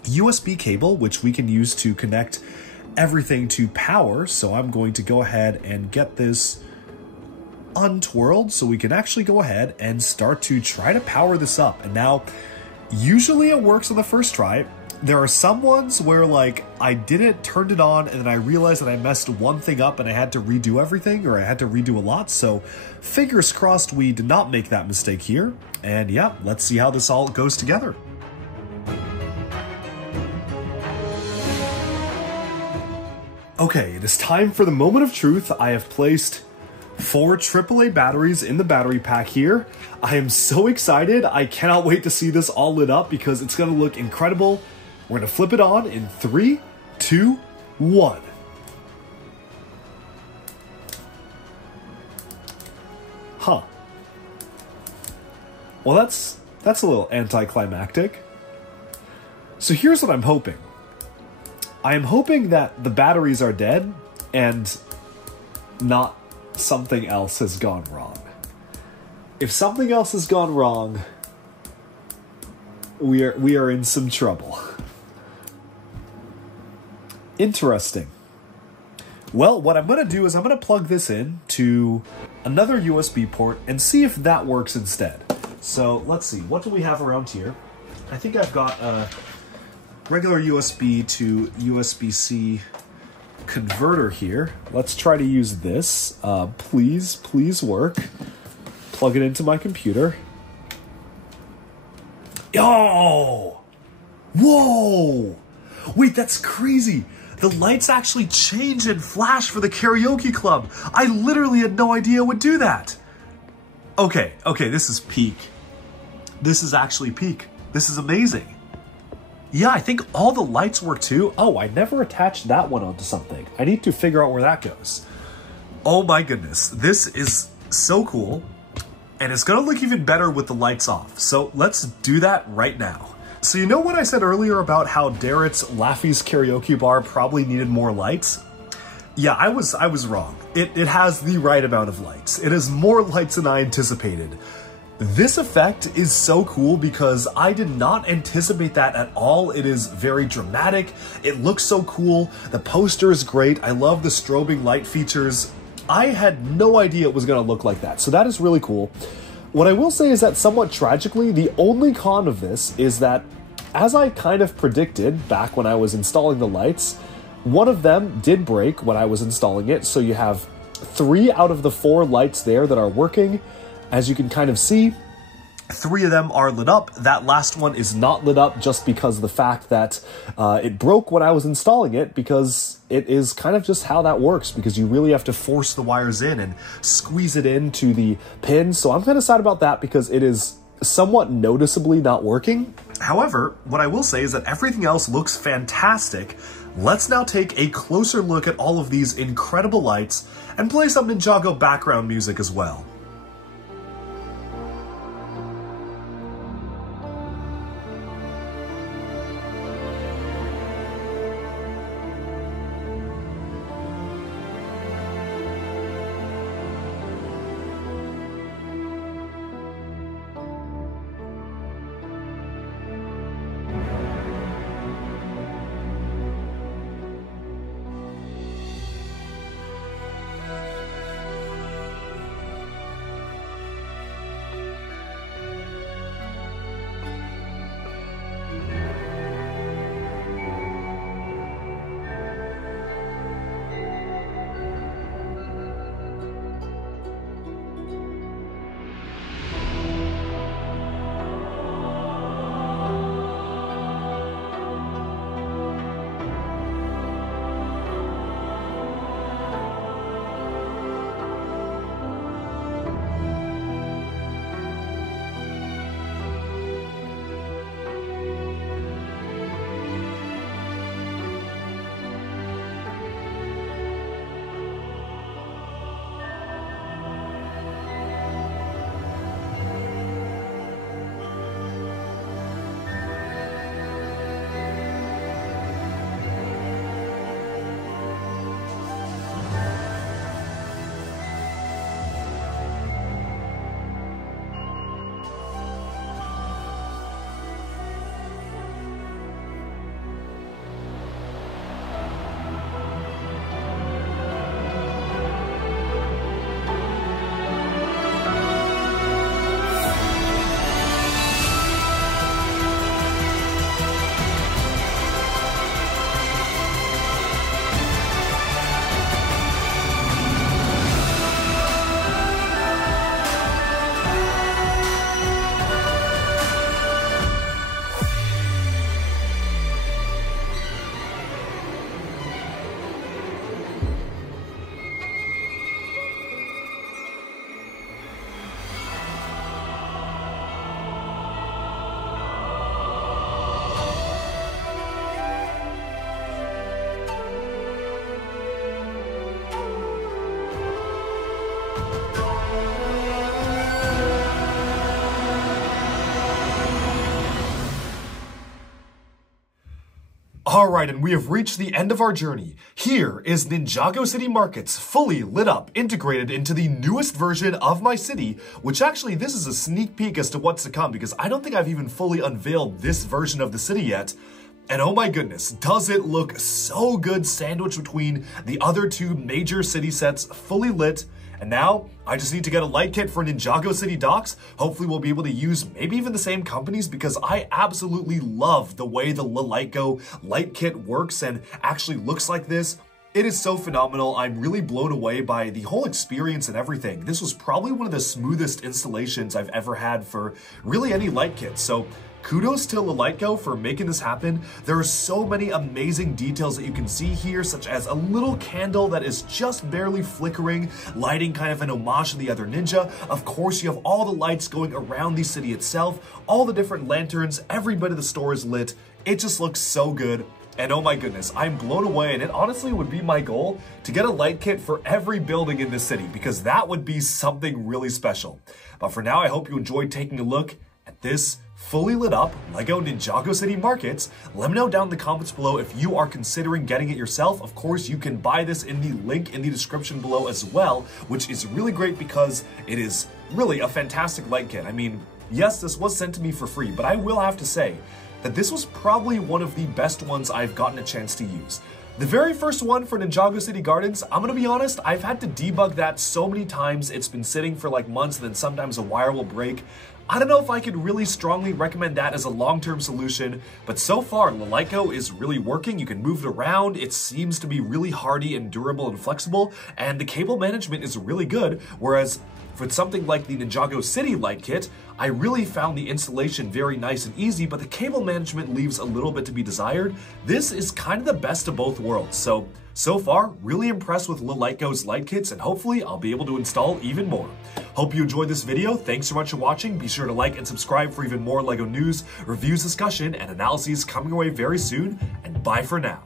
USB cable which we can use to connect everything to power. So I'm going to go ahead and get this untwirled so we can actually go ahead and start to try to power this up. And now, usually it works on the first try. There are some ones where, like, I didn't turn it on and then I realized that I messed one thing up and I had to redo everything, or I had to redo a lot. So fingers crossed we did not make that mistake here. And yeah, let's see how this all goes together. Okay, it is time for the moment of truth. I have placed 4 AAA batteries in the battery pack here. I am so excited. I cannot wait to see this all lit up because it's going to look incredible. We're going to flip it on in 3, 2, 1. Huh. Well, that's a little anticlimactic. So here's what I'm hoping. I am hoping that the batteries are dead and not something else has gone wrong. If something else has gone wrong, we are in some trouble. Interesting. Well, what I'm going to do is I'm going to plug this in to another USB port and see if that works instead. So let's see, what do we have around here? I think I've got a regular USB to USB-C converter here. Let's try to use this. Please work. Plug it into my computer. Oh! Whoa! Wait, that's crazy. The lights actually change and flash for the karaoke club. I literally had no idea it would do that. Okay, this is peak. This is actually peak. This is amazing. Yeah, I think all the lights work too. Oh, I never attached that one onto something. I need to figure out where that goes. Oh my goodness, this is so cool. And it's gonna look even better with the lights off. So let's do that right now. So you know what I said earlier about how Darrett's Laffy's karaoke bar probably needed more lights? Yeah, I was wrong. It has the right amount of lights. It has more lights than I anticipated. This effect is so cool because I did not anticipate that at all. It is very dramatic. It looks so cool. The poster is great. I love the strobing light features. I had no idea it was going to look like that. So that is really cool. What I will say is that somewhat tragically, the only con of this is that, as I kind of predicted back when I was installing the lights, one of them did break when I was installing it. So you have 3 out of the 4 lights there that are working, as you can kind of see. 3 of them are lit up. That last one is not lit up just because of the fact that it broke when I was installing it, because it is kind of just how that works, because you really have to force the wires in and squeeze it into the pin. So I'm kind of sad about that because it is somewhat noticeably not working. However, what I will say is that everything else looks fantastic. Let's now take a closer look at all of these incredible lights and play some Ninjago background music as well. Alright, and we have reached the end of our journey. Here is Ninjago City Markets, fully lit up, integrated into the newest version of my city, which actually, this is a sneak peek as to what's to come, because I don't think I've even fully unveiled this version of the city yet. And oh my goodness, does it look so good sandwiched between the other 2 major city sets, fully lit. And now, I just need to get a light kit for Ninjago City Docks. Hopefully we'll be able to use maybe even the same companies, because I absolutely love the way the Light-Go light kit works and actually looks like this. It is so phenomenal. I'm really blown away by the whole experience and everything. This was probably one of the smoothest installations I've ever had for really any light kit. So kudos to Light-Go for making this happen. There are so many amazing details that you can see here, such as a little candle that is just barely flickering, lighting kind of an homage to the other ninja. Of course, you have all the lights going around the city itself, all the different lanterns, every bit of the store is lit. It just looks so good. And oh my goodness, I'm blown away, and it honestly would be my goal to get a light kit for every building in this city, because that would be something really special. But for now, I hope you enjoyed taking a look at this fully lit up LEGO Ninjago City Markets. Let me know down in the comments below if you are considering getting it yourself. Of course, you can buy this in the link in the description below as well, which is really great because it is really a fantastic light kit. I mean, yes, this was sent to me for free, but I will have to say that this was probably one of the best ones I've gotten a chance to use. The very first one for Ninjago City Gardens, I'm gonna be honest, I've had to debug that so many times. It's been sitting for like months, and then sometimes a wire will break. I don't know if I could really strongly recommend that as a long-term solution, but so far, Light-Go is really working. You can move it around. It seems to be really hardy and durable and flexible, and the cable management is really good, whereas With something like the Ninjago City Light Kit, I really found the installation very nice and easy, but the cable management leaves a little bit to be desired. This is kind of the best of both worlds. So far, really impressed with Litleitgo's light kits, and hopefully I'll be able to install even more. Hope you enjoyed this video. Thanks so much for watching. Be sure to like and subscribe for even more LEGO news, reviews, discussion, and analyses coming away very soon, and bye for now.